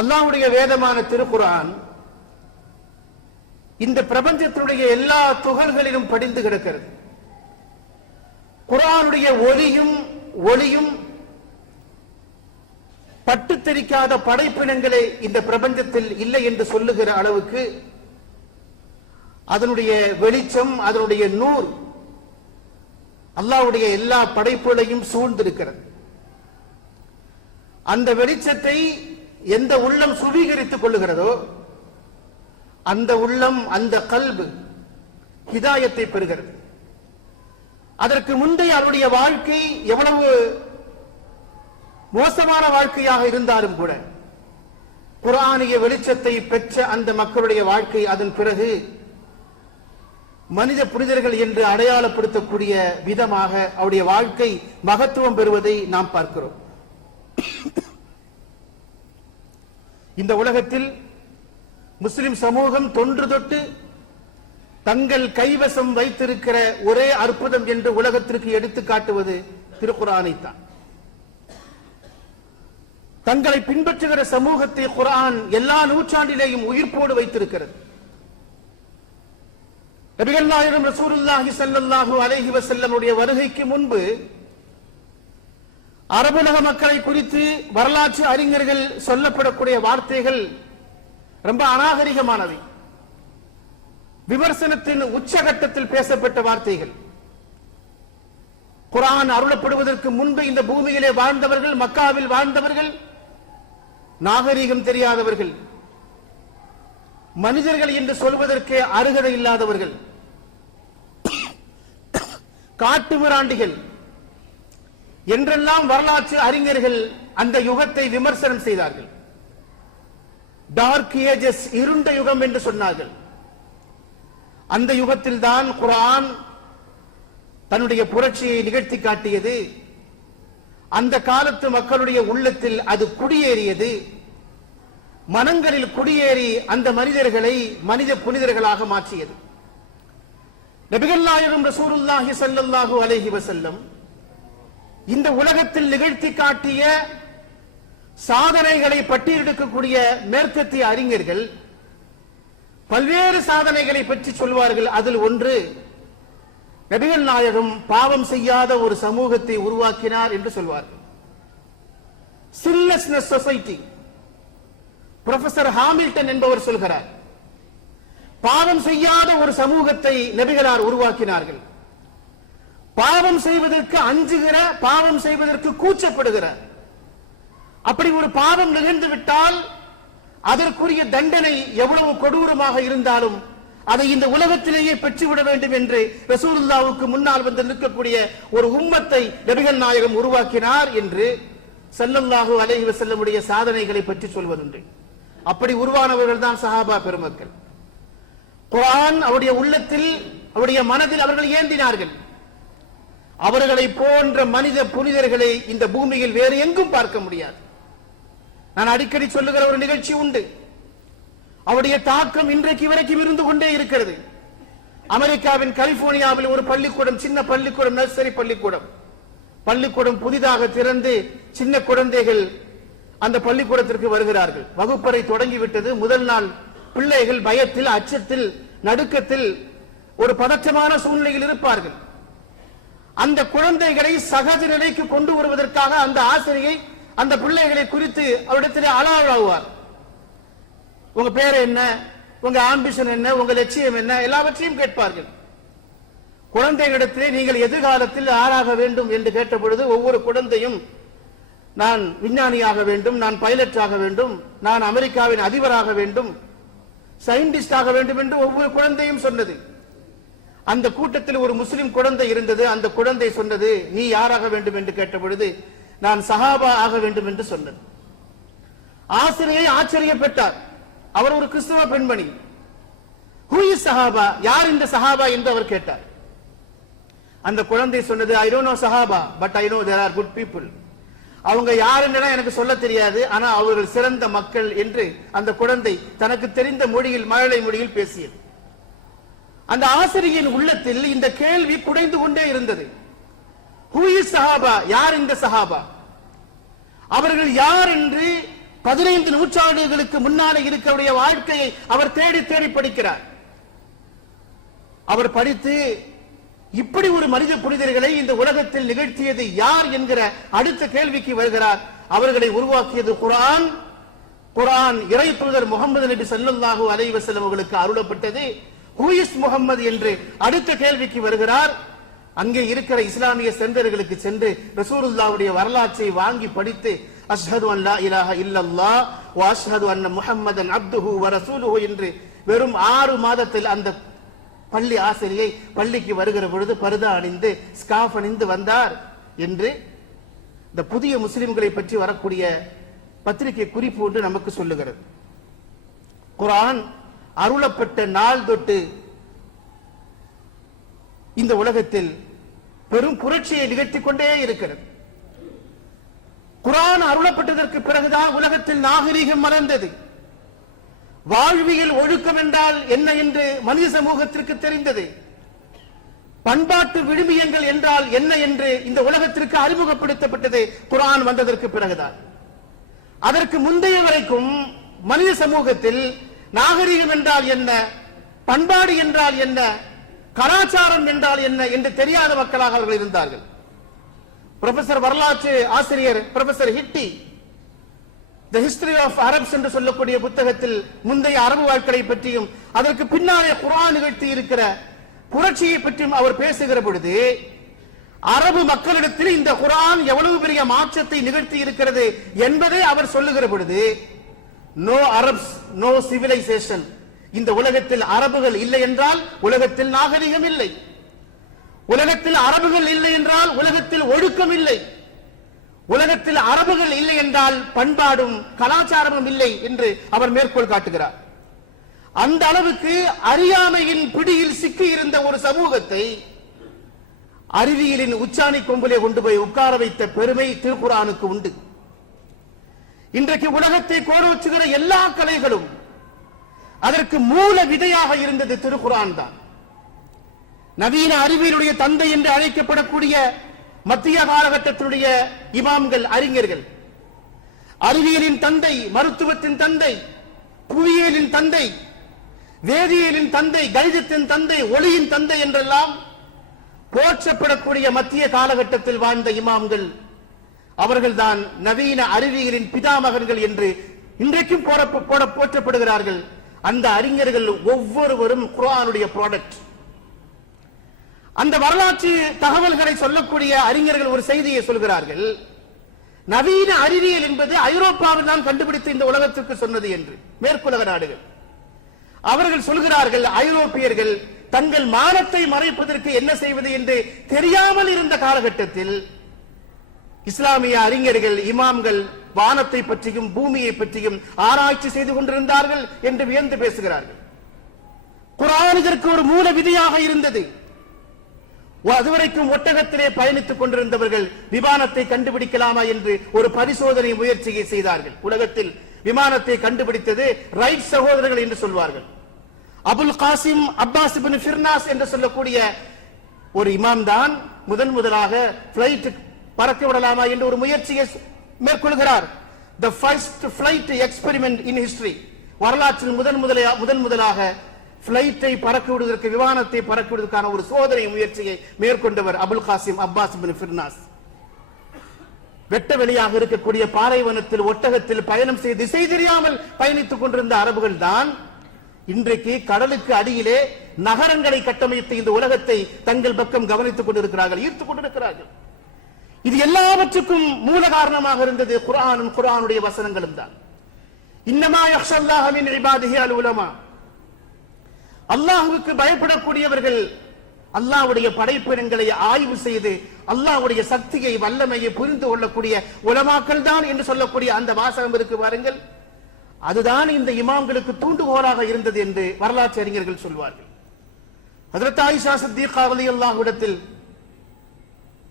அல்லாஹ்வுடைய வேதமான திருக்குர்ஆன் இந்த பிரபஞ்சத்தினுடைய எல்லா துகள்களிலும் படிந்து கிடக்கிறது. குர்ஆனுடைய ஒளியும் பட்டு தெரிக்காத படைப்பினங்களே இந்த பிரபஞ்சத்தில் இல்லை என்று சொல்லுகிற அளவுக்கு அதனுடைய வெளிச்சம், அதனுடைய நூர் அல்லாஹ்வுடைய எல்லா படைப்புகளையும் சூழ்ந்திருக்கிறது. அந்த வெளிச்சத்தை எந்த உள்ளம் சுவீகரித்துக் கொள்ளுகிறதோ அந்த உள்ளம், அந்த கல்பு ஹிதாயத்தை பெறுகிறது. அதற்கு முந்தைய அவருடைய வாழ்க்கை எவ்வளவு மோசமான வாழ்க்கையாக இருந்தாலும் கூட குர்ஆனிய வெளிச்சத்தை பெற்ற அந்த மக்களுடைய வாழ்க்கை அதன் பிறகு மனித புனிதர்கள் என்று அடையாளப்படுத்தக்கூடிய விதமாக அவருடைய வாழ்க்கை மகத்துவம் பெறுவதை நாம் பார்க்கிறோம். இந்த உலகத்தில் முஸ்லிம் சமூகம் தொன்று தொட்டு தங்கள் கைவசம் வைத்திருக்கிற ஒரே அற்புதம் என்று உலகத்திற்கு எடுத்து காட்டுவது திருக்குர்ஆனைத்தான். தங்களை பின்பற்றுகிற சமூகத்தை குர்ஆன் எல்லா நூற்றாண்டிலேயும் உயிர்ப்போடு வைத்திருக்கிறது. நபிகள் நாயகம் ரசூலுல்லாஹி ஸல்லல்லாஹு அலைஹி வஸல்லம் உடைய வருகைக்கு முன்பு அரபுலக மக்களை குறித்து வரலாற்று அறிஞர்கள் சொல்லப்படக்கூடிய வார்த்தைகள் ரொம்ப அநாகரிகமானவை, விமர்சனத்தின் உச்சகட்டத்தில் பேசப்பட்ட வார்த்தைகள். குர்ஆன் அருளப்படுவதற்கு முன்பு இந்த பூமியிலே வாழ்ந்தவர்கள், மக்காவில் வாழ்ந்தவர்கள் நாகரீகம் தெரியாதவர்கள், மனிதர்கள் என்று சொல்வதற்கு அருகதை இல்லாதவர்கள், காட்டு மிராண்டிகள் என்றெல்லாம் வரலாற்று அறிஞர்கள் அந்த யுகத்தை விமர்சனம் செய்தார்கள். டார்க் ஏஜஸ், இருண்ட யுகம் என்று சொன்னார்கள். அந்த யுகத்தில் தான் குர்ஆன் தன்னுடைய புரட்சியை நிகழ்த்தி காட்டியது. அந்த காலத்து மக்களுடைய உள்ளத்தில் அது குடியேறியது. மனங்களில் குடியேறி அந்த மனிதர்களை மனித புனிதர்களாக மாற்றியது. நபிகள் நாயகம் ரசூலுல்லாஹி ஸல்லல்லாஹு அலைஹி வஸல்லம் இந்த உலகத்தில் நிகழ்த்தி காட்டிய சாதனைகளை பட்டியலிடக்கூடிய மேற்கத்திய அறிஞர்கள் பல்வேறு சாதனைகளை பற்றி சொல்வார்கள். அதில் ஒன்று, நபிகள் நாயகம் பாவம் செய்யாத ஒரு சமூகத்தை உருவாக்கினார் என்று சொல்வார்கள். சின்லெஸ்னஸ் சொசைட்டி. புரொஃபசர் ஹாமில்டன் என்பவர் சொல்கிறார், பாவம் செய்யாத ஒரு சமூகத்தை நபிகளார் உருவாக்கினார்கள். பாவம் செய்வதற்கு அஞ்சுகிற, பாவம் செய்வதற்கு கூச்சப்படுகிற, அப்படி ஒரு பாவம் நிகழ்ந்து விட்டால் அதற்குரிய தண்டனை எவ்வளவு கொடூரமாக இருந்தாலும் அதை இந்த உலகத்திலேயே பெற்றுவிட வேண்டும் என்று ரசூலுல்லாஹ்வுக்கு முன்னால் வந்து நிற்கக்கூடிய ஒரு உம்மத்தை நபிகள் நாயகம் உருவாக்கினார் என்று ஸல்லல்லாஹு அலைஹி வஸல்லம் உடைய சாதனைகளை பற்றி சொல்வதுண்டு. அப்படி உருவானவர்கள் தான் சஹாபா பெருமக்கள். குர்ஆன் அவருடைய உள்ளத்தில், அவருடைய மனதில் அவர்கள் ஏந்தினார்கள். அவர்களை போன்ற மனித புனிதர்களை இந்த பூமியில் வேறு எங்கும் பார்க்க முடியாது. நான் அடிக்கடி சொல்லுகிற ஒரு நிகழ்ச்சி உண்டு. அவருடைய தாக்கம் இன்றைக்கு வரைக்கும் இருந்து கொண்டே இருக்கிறது. அமெரிக்காவின் கலிபோர்னியாவில் ஒரு பள்ளிக்கூடம், சின்ன பள்ளிக்கூடம், நர்சரி பள்ளிக்கூடம் புதிதாக திறந்து சின்ன குழந்தைகள் அந்த பள்ளிக்கூடத்திற்கு வருகிறார்கள். வகுப்பறை தொடங்கிவிட்டது. முதல் நாள் பிள்ளைகள் பயத்தில், அச்சத்தில், நடுக்கத்தில், ஒரு பதற்றமான சூழ்நிலையில் இருப்பார்கள். அந்த குழந்தைகளை சகஜ நிலைக்கு கொண்டு வருவதற்காக அந்த ஆசிரியை அந்த பிள்ளைகளை குறித்து அவரிடத்தில் அலாவாகுவார். உங்க பேர் என்ன, உங்க ஆம்பிஷன் என்ன, உங்க லட்சியம் என்ன, எல்லாவற்றையும் கேட்பார்கள். குழந்தைகளிடத்திலே நீங்கள் எதிர்காலத்தில் ஆளாக வேண்டும் என்று கேட்ட பொழுது ஒவ்வொரு குழந்தையும் நான் விஞ்ஞானியாக வேண்டும், நான் பைலட் ஆக வேண்டும், நான் அமெரிக்காவின் அதிபராக வேண்டும், சயின்டிஸ்ட் ஆக வேண்டும் என்று ஒவ்வொரு குழந்தையும் சொன்னது. அந்த கூட்டத்தில் ஒரு முஸ்லிம் குழந்தை இருந்தது. அந்த குழந்தை சொன்னது, நீ யாராக வேண்டும் என்று கேட்ட பொழுது நான் சஹாபா ஆக வேண்டும் என்று சொன்னது. ஆசிரியை ஆச்சரியப்பட்டார். அவர் ஒரு கிறிஸ்தவ பெண்மணி. ஹூ இஸ் சஹாபா, யார் இந்த சஹாபா என்று அவர் கேட்டார். அந்த குழந்தை சொன்னது, ஐ டோன்ட் நோ சஹாபா but I know there are good people. அவங்க யார் என்று எனக்கு சொல்ல தெரியாது, ஆனா அவர்கள் சிறந்த மக்கள் என்று அந்த குழந்தை தனக்கு தெரிந்த மொழியில், மழலை மொழியில் பேசியது. அந்த ஆசிரியரின் உள்ளத்தில் இந்த கேள்வி குடைந்து கொண்டே இருந்தது. ஹூ இஸ் சஹாபா, யார் இந்த சஹாபா, அவர்கள் யார் என்று 15 நூற்றாண்டுகளுக்கு முன்னாலே இருக்கக்கூடிய வாழ்க்கையை அவர் தேடி தேடி படிக்கிறார். அவர் படித்து இப்படி ஒரு மனித புனிதர்களை இந்த உலகத்தில் நிகழ்த்தியது யார் என்கிற அடுத்த கேள்விக்கு வருகிறார். அவர்களை உருவாக்கியது குர்ஆன். குர்ஆன் இறை தூதர் முகமது நபி ஸல்லல்லாஹு அலைஹி வஸல்லம் அவர்களுக்கு அருளப்பட்டது. ஹூ இஸ் முஹம்மது என்று அடுத்த கேள்விக்கு வருகிறார். அங்கே இருக்கிற இஸ்லாமிய சென்றர்களுக்கு சென்று ரசூலுல்லாஹ்வுடைய வரலாற்றை வாங்கி படித்து அஷ்ஹது அன் லா இலாஹ இல்லல்லாஹ் வ அஷ்ஹது அன்ன முஹம்மதன் அப்துஹு வ ரசூலுஹு என்று வெறும் 6 மாதத்தில் அந்த பள்ளி ஆசிரியை பள்ளிக்கு வருகிற பொழுது பர்தா அணிந்து ஸ்கார்ஃப் அணிந்து வந்தார் என்று இந்த புதிய முஸ்லிம்களை பற்றி வரக்கூடிய பத்திரிகை குறிப்பு ஒன்று நமக்கு சொல்லுகிறது. குர்ஆன் அருளப்பட்ட நாள் தொட்டு இந்த உலகத்தில் பெரும் புரட்சியை நிகழ்த்திக் கொண்டே இருக்கிறது. குர்ஆன் அருளப்பட்டதற்கு பிறகுதான் உலகத்தில் நாகரீகம் மலர்ந்தது. வாழ்வியல் ஒழுக்கம் என்றால் என்ன என்று மனித சமூகத்திற்கு தெரிந்தது. பண்பாட்டு விழுமியங்கள் என்றால் என்ன என்று இந்த உலகத்திற்கு அறிமுகப்படுத்தப்பட்டது குர்ஆன் வந்ததற்கு பிறகுதான். அதற்கு முந்தைய வரைக்கும் மனித சமூகத்தில் நாகரீகம் என்றால் என்ன, பண்பாடு என்றால் என்ன, கலாச்சாரம் என்றால் என்ன என்று தெரியாத மக்களாக அவர்கள் இருந்தார்கள். புரொஃபசர் வரலாற்று ஆசிரியர் professor Hitti the history of Arabs என்று சொல்லக்கூடிய புத்தகத்தில் முந்தைய அரபு வாழ்க்கை பற்றியும் அதற்கு பின்னாலே குர்ஆன் நிகழ்த்தி இருக்கிற புரட்சியை பற்றியும் அவர் பேசுகிற பொழுது அரபு மக்களிடத்தில் இந்த குர்ஆன் எவ்வளவு பெரிய மாற்றத்தை நிகழ்த்தி இருக்கிறது என்பதை அவர் சொல்லுகிற பொழுது நோ அரப்ஸ் நோ சிவிலைசேஷன், இந்த உலகத்தில் அரபுகள் இல்லை என்றால் உலகத்தில் நாகரிகம் இல்லை, உலகத்தில் அரபுகள் இல்லை என்றால் உலகத்தில் ஒழுக்கம் இல்லை, உலகத்தில் அரபுகள் இல்லை என்றால் பண்பாடும் கலாச்சாரமும் இல்லை என்று அவர் மேற்கோள் காட்டுகிறார். அந்த அளவுக்கு அறியாமையின் பிடியில் சிக்கி இருந்த ஒரு சமூகத்தை அறிவியலின் உச்சாணி கொம்பிலே கொண்டு போய் உட்கார வைத்த பெருமை திருக்குர்ஆனுக்கு உண்டு. இன்றைக்கு உலகத்தை கோரவச்சுகிற எல்லா கலைகளும் அதற்கு மூல விதையாக இருந்தது திருக்குர்ஆன் தான். நவீன அறிவியலுடைய தந்தை என்று அழைக்கப்படக்கூடிய மத்திய காலகட்டத்தினுடைய இமாம்கள், அறிஞர்கள், அறிவியலின் தந்தை, மருத்துவத்தின் தந்தை, புவியியலின் தந்தை, வேதியியலின் தந்தை, கணிதத்தின் தந்தை, ஒளியின் தந்தை என்றெல்லாம் போற்றப்படக்கூடிய மத்திய காலகட்டத்தில் வாழ்ந்த இமாம்கள் அவர்கள்தான் நவீன அறிவியலின் பிதாமகர்கள் என்று இன்றைக்கும் போற்றப்படுகிறார்கள். அந்த அறிஞர்கள் ஒவ்வொருவரும் குர்ஆனுடைய ப்ராடக்ட். அந்த வரலாற்று தகவல்களை சொல்லக்கூடிய அறிஞர்கள் ஒரு செய்தியை சொல்கிறார்கள். நவீன அறிவியல் என்பது ஐரோப்பாவில் தான் கண்டுபிடித்து இந்த உலகத்திற்கு சொன்னது என்று. மேற்குலக நாடுகள் அவர்கள் சொல்கிறார்கள், ஐரோப்பியர்கள் தங்கள் மானத்தை மறைப்பதற்கு என்ன செய்வது என்று தெரியாமல் இருந்த காலகட்டத்தில் இஸ்லாமிய அறிஞர்கள், இமாம்கள் வானத்தை பற்றியும் பூமியை பற்றியும் ஆராய்ச்சி செய்து கொண்டிருந்தார்கள் என்று வியந்து பேசுகிறார்கள். குர்ஆன் இதற்கு ஒரு மூல விதியாக இருந்தது. அதுவரைக்கும் ஒட்டகத்திலே பயணித்துக் கொண்டிருந்தவர்கள் விமானத்தை கண்டுபிடிக்கலாமா என்று ஒரு பரிசோதனை முயற்சியை செய்தார்கள். உலகத்தில் விமானத்தை கண்டுபிடித்தது ரைட் சகோதரர்கள் என்று சொல்வார்கள். அபுல் காசிம் அப்பாஸ் இப்னு ஃபிர்னாஸ் என்று சொல்லக்கூடிய ஒரு இமாம் தான் முதலாக பிளைட் பறக்க விடலாமா என்று ஒரு முயற்சியை மேற்கொள்கிறார். the first flight experiment in history, வரலாற்றில் முதலாக பிளைட்டை பறக்க விடுவதற்கு, விமானத்தை பறக்க விடுவதற்கான ஒரு சோதனை முயற்சியை மேற்கொண்டவர் அபுல் காசிம் அப்பாஸ் இப்னு ஃபிர்னாஸ். வெட்ட வெளியாக இருக்கக்கூடிய பாலைவனத்தில் ஒட்டகத்தில் பயணம் செய்து திசை தெரியாமல் பயணித்துக் கொண்டிருந்த அரபுகள் தான் இன்றைக்கு கடலுக்கு அடியிலே நகரங்களை கட்டமைத்து இந்த உலகத்தை தங்கள் பக்கம் கவனித்துக் கொண்டிருக்கிறார்கள், ஈர்த்துக் கொண்டிருக்கிறார்கள். இது எல்லாவற்றுக்கும் மூல காரணமாக இருந்தது குர்ஆனும் குர்ஆனுடைய வசனங்களும் தான். இன்னமா யக்ஷல்லாஹ மின் இபாதிஹி அல் உலமா, அல்லாஹ்வுக்கு பயப்படக்கூடியவர்கள் அல்லாஹ்வுடைய படைப்பினங்களை ஆய்வு செய்து அல்லாஹ்வுடைய சக்தியை, வல்லமையை புரிந்து கொள்ளக்கூடிய உலமாக்கள் தான் என்று சொல்லக்கூடிய அந்த வாசகம் இருக்கு பாருங்கள். அதுதான் இந்த இமாம்களுக்கு தூண்டுகோலாக இருந்தது என்று வரலாற்று அறிஞர்கள் சொல்வார்கள். ஹஜ்ரத் ஆயிஷா சித்திகா ரலியல்லாஹு இடத்தில்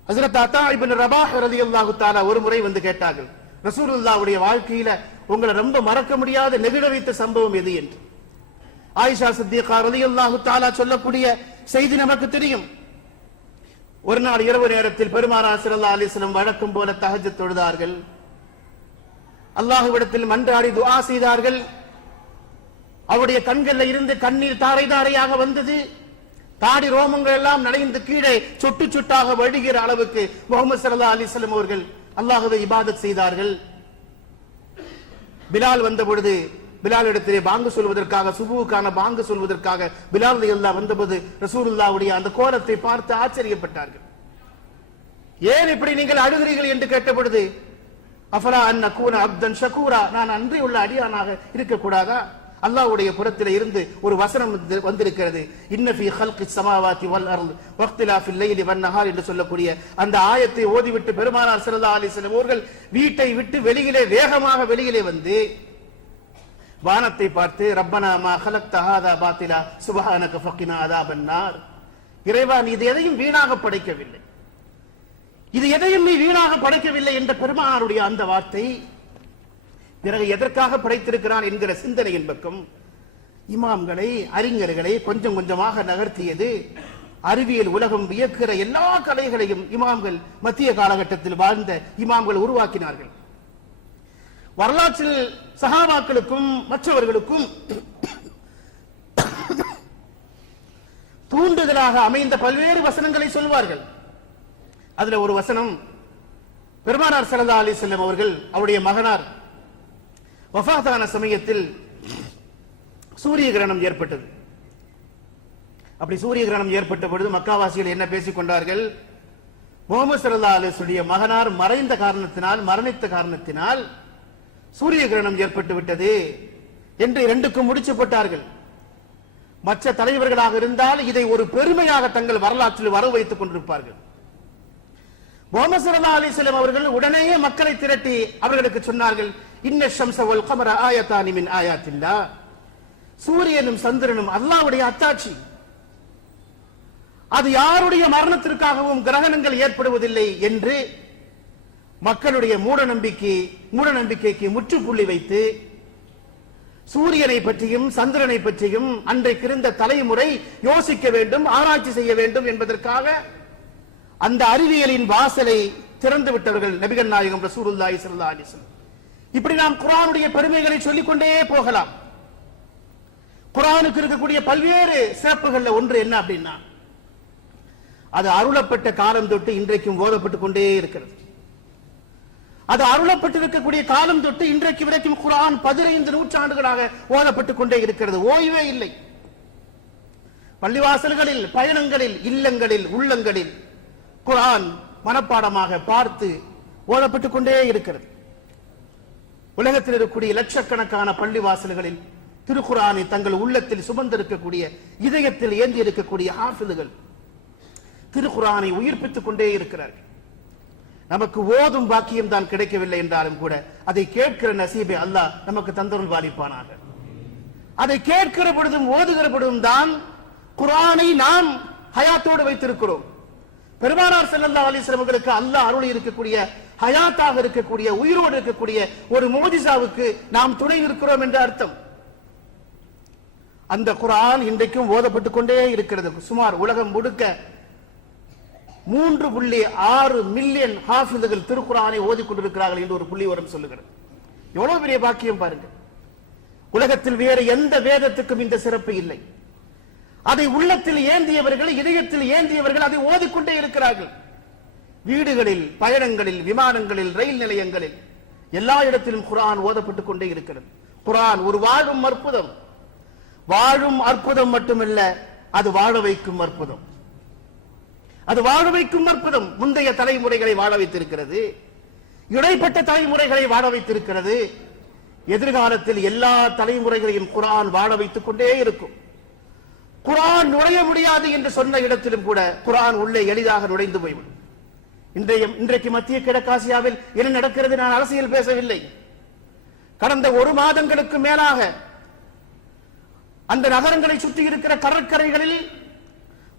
ஹஜ்ரத் அத்தா இப்னு ரபாஹ் ரலியல்லாஹு தஆலா ஒரு முறை வந்து கேட்டார்கள், ரசூலுல்லாஹ்வுடைய வாழ்க்கையில உங்களை ரொம்ப மறக்க முடியாத நெகிழ வைத்த சம்பவம் எது என்று. ஆயிஷா சித்திகா ரலியல்லாஹு தஆலா சொல்லக்கூடிய செய்தி நமக்கு தெரியும். ஒரு நாள் இரவு நேரத்தில் பெருமானார் ஸல்லல்லாஹு அலைஹி வஸல்லம் வழக்கம் போல தஹஜ்ஜத் தொழுதார்கள். அல்லாஹ்விடத்தில் மன்றாடி துஆ செய்தார்கள். அவருடைய கண்களில் இருந்து கண்ணீர் தாரை தாரையாக வந்தது. தாடி ரோமங்கள் எல்லாம் நனைந்து கீழே சொட்டு சொட்டாக வழிகிற அளவுக்கு முஹம்மது ஸல்லல்லாஹு அலைஹி வஸல்லம் அவர்கள் அல்லாஹ்வை இபாதத் செய்தார்கள். பிலால் வந்த பொழுது பிலால் இடத்திலே பாங்கு சொல்வதற்காக, சுபுவுக்கான பாங்கு சொல்வதற்காக பிலால் ரலியல்லாஹு வந்தபோது ரசூலுல்லாஹ்வுடைய அந்த கோலத்தை பார்த்து ஆச்சரியப்பட்டார்கள். ஏன் இப்படி நீங்கள் அழுகிறீர்கள் என்று கேட்ட பொழுது, அஃபலா அன் நகூன அப்தன் ஷகூரா, நான் நன்றியுள்ள அடியானாக இருக்கக்கூடாதா? அல்லாஹ்வுடைய புறத்திலே இருந்து ஒரு வசனம் வந்திருக்கிறது. இன்ன ஃபீ ஹல்கிஸ் ஸமாவாதி வல் அர்த் வக்திலாஃபில் லைலி வன் நஹார் என்று சொல்லக்கூடிய அந்த ஆயத்தை ஓதிவிட்டு பெருமானார் ஸல்லல்லாஹு அலைஹி வஸல்லம் அவர்கள் வீட்டை விட்டு வேகமாக வெளியிலே வந்து வானத்தை பார்த்து, ரப்பனா மா ஹலக்த ஹாதா பாத்திலா சுப்ஹானக ஃபகினா அஸாபன் நார், இறைவா நீ இது எதையும் வீணாக படைக்கவில்லை, இது எதையும் நீ வீணாக படைக்கவில்லை என்ற பெருமானாருடைய அந்த வார்த்தை பிறகு எதற்காக படைத்திருக்கிறான் என்கிற சிந்தனையின் பக்கம் இமாம்களை, அறிஞர்களை கொஞ்சம் கொஞ்சமாக நகர்த்தியது. அறிவியல் உலகம் வியக்கிற எல்லா கலைகளையும் இமாம்கள், மத்திய காலகட்டத்தில் வாழ்ந்த இமாம்கள் உருவாக்கினார்கள். வரலாற்றில் சஹாபாக்களுக்கும் மற்றவர்களுக்கும் தூண்டுதலாக அமைந்த பல்வேறு வசனங்களை சொல்வார்கள். அதுல ஒரு வசனம், பெருமானார் ஸல்லல்லாஹு அலைஹி வஸல்லம் அவர்கள் அவருடைய மகனார் வஃபாத்தான சமயத்தில் சூரிய கிரகணம் ஏற்பட்டது. அப்படி சூரிய கிரகணம் ஏற்பட்ட பொழுது மக்காவாசிகள் என்ன பேசிக் கொண்டார்கள்? முஹம்மது ஸல்லல்லாஹு அலைஹி வஸல்லம் மகனார் மரணித்த காரணத்தினால் சூரிய கிரகணம் ஏற்பட்டு விட்டது என்று இரண்டுக்கும் முடிச்சு போட்டார்கள். மற்ற தலைவர்களாக இருந்தால் இதை ஒரு பெருமையாக தங்கள் வரலாற்றில் வரவு வைத்துக் கொண்டிருப்பார்கள். முஹம்மது ஸல்லல்லாஹு அலைஹி வஸல்லம் அவர்கள் உடனேயே மக்களை திரட்டி அவர்களுக்கு சொன்னார்கள், இன்ன ஷம்ஸ வல் கமர ஆயத்தானி மின் ஆயாத்தில்லாஹ், சூரியனும் சந்திரனும் அல்லாஹ்வுடைய அத்தாட்சி, அது யாருடைய மரணத்திற்காகவும் கிரகணங்கள் ஏற்படுவதில்லை என்று மக்களுடைய மூட நம்பிக்கைக்கு முற்றுப்புள்ளி வைத்து சூரியனை பற்றியும் சந்திரனை பற்றியும் அன்றைக்கு இருந்த தலைமுறை யோசிக்க வேண்டும், ஆராய்ச்சி செய்ய வேண்டும் என்பதற்காக அந்த அறிவியலின் வாசலை திறந்து விட்டவர்கள் நபிகள் நாயகம் ரசூலுல்லாஹி ஸல்லல்லாஹு அலைஹி வஸல்லம். இப்படி நாம் குர்ஆனுடைய பெருமைகளை சொல்லிக் கொண்டே போகலாம். குர்ஆனுக்கு இருக்கக்கூடிய பல்வேறு சிறப்புகள்ல ஒன்று என்ன அப்படின்னா, அது அருளப்பட்ட காலம் தொட்டு இன்றைக்கும் ஓதப்பட்டுக் கொண்டே இருக்கிறது. அது அருளப்பட்டிருக்கக்கூடிய காலம் தொட்டு இன்றைக்கு வரைக்கும் குர்ஆன் 15 நூற்றாண்டுகளாக ஓதப்பட்டுக் கொண்டே இருக்கிறது, ஓய்வே இல்லை. பள்ளிவாசல்களில், பயணங்களில், இல்லங்களில், உள்ளங்களில் குர்ஆன் மனப்பாடமாக பார்த்து ஓதப்பட்டுக் கொண்டே இருக்கிறது. உலகத்தில் இருக்கக்கூடிய லட்சக்கணக்கான பள்ளிவாசல்களில் திருக்குர்ஆனை தங்கள் உள்ளத்தில் சுமந்திருக்கக்கூடிய, இதயத்தில் ஏந்தி இருக்கக்கூடிய ஹாஃபிதுகள் திருக்குர்ஆனை உயிர்ப்பித்துக் கொண்டே இருக்கிறார்கள். நமக்கு ஓதும் பாக்கியம் தான் கிடைக்கவில்லை என்றாலும் கூட அதை கேட்கிற நசீபை அல்லாஹ் நமக்கு தந்தருள் பாலிப்பானாக. அதை கேட்கிற பொழுதும் ஓதுகிற பொழுதும் தான் குர்ஆனை நாம் ஹயாத்தோடு வைத்திருக்கிறோம். பெருமானார் ஸல்லல்லாஹு அலைஹி வஸல்லம் அவர்களுக்கு அல்லாஹ் அருளி இருக்கக்கூடிய, ஹயாத்தாக இருக்கக்கூடிய, உயிரோடு இருக்கக்கூடிய ஒரு முஜிசாவுக்கு நாம் துணை நிற்கிறோம் என்ற அர்த்தம். அந்த குர்ஆன் இன்றைக்கும் ஓதப்பட்டுக் கொண்டே இருக்கிறது. சுமார் உலகம் முழுக்க 3.6 மில்லியன் ஹாஃபிதுகள் திருக்குர்ஆனை ஓதிக்கொண்டிருக்கிறார்கள் என்று ஒரு புள்ளிவிவரம் சொல்லுகிறது. எவ்வளவு பெரிய பாக்கியம் பாருங்க. உலகத்தில் வேறு எந்த வேதத்துக்கும் இந்த சிறப்பு இல்லை. அதை உள்ளத்தில் ஏந்தியவர்கள், இதயத்தில் ஏந்தியவர்கள் அதை ஓதிக்கொண்டே இருக்கிறார்கள். வீடுகளில், பயணங்களில், விமானங்களில், ரயில் நிலையங்களில், எல்லா இடத்திலும் குர்ஆன் ஓதப்பட்டுக் கொண்டே இருக்கிறது. குர்ஆன் ஒரு வாழும் அற்புதம். வாழும் அற்புதம் மட்டுமல்ல, அது வாழ வைக்கும் அற்புதம். அது வாழ வைக்கும் அற்புதம். முந்தைய தலைமுறைகளை வாழ வைத்திருக்கிறது, இடைப்பட்ட தலைமுறைகளை வாழ வைத்திருக்கிறது. எதிர்காலத்தில் எல்லா தலைமுறைகளையும் குர்ஆன் வாழ வைத்துக் கொண்டே இருக்கும். குர்ஆன் நுழைய முடியாது என்று சொன்ன இடத்திலும் கூட குர்ஆன் உள்ளே எளிதாக நுழைந்து போய்விடும். இன்றைக்கு மத்திய கிழக்காசியாவில் என்ன நடக்கிறது? நான் அரசியல் பேசவில்லை. கடந்த 1 மாதங்களுக்கு மேலாக அந்த நகரங்களை சுற்றி இருக்கிற கடற்கரைகளில்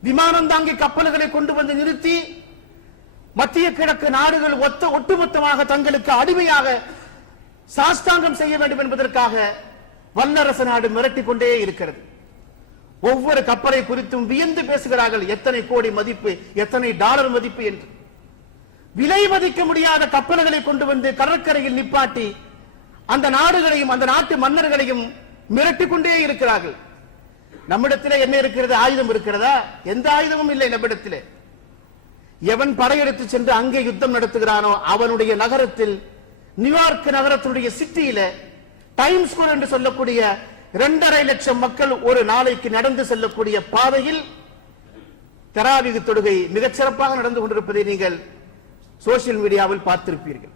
விமானம் தாங்கி கப்பல்களை கொண்டு வந்து நிறுத்தி மத்திய கிழக்கு நாடுகள் ஒட்டுமொத்தமாக தங்களுக்கு அடிமையாக சாஸ்தாங்கம் செய்ய வேண்டும் என்பதற்காக வல்லரசு நாடு மிரட்டிக் கொண்டே இருக்கிறது. ஒவ்வொரு கப்பலை குறித்தும் வியந்து பேசுகிறார்கள். எத்தனை கோடி மதிப்பு, எத்தனை டாலர் மதிப்பு என்று. விலை மதிக்க முடியாத கப்பல்களை கொண்டு வந்து கடற்கரையில் நிப்பாட்டி அந்த நாடுகளையும் அந்த நாட்டு மன்னர்களையும் மிரட்டிக் கொண்டே இருக்கிறார்கள். நம்மிடத்திலே என்ன இருக்கிறது? ஆயுதம் இருக்கிறதா? எந்த ஆயுதமும் இல்லை நம்மிடத்திலே. எவன் படையெடுத்து சென்று அங்கே யுத்தம் நடத்துகிறானோ அவனுடைய நகரத்தில், நியூயார்க் நகரத்தினுடைய சிட்டியில டைம்ஸ் ஸ்கொயர் என்று சொல்லக்கூடிய 2.5 லட்சம் மக்கள் ஒரு நாளைக்கு நடந்து செல்லக்கூடிய பாதையில் தராவீஹ் தொழுகை மிகச் சிறப்பாக நடந்து கொண்டிருப்பதை நீங்கள் சோசியல் மீடியாவில் பார்த்திருப்பீர்கள்.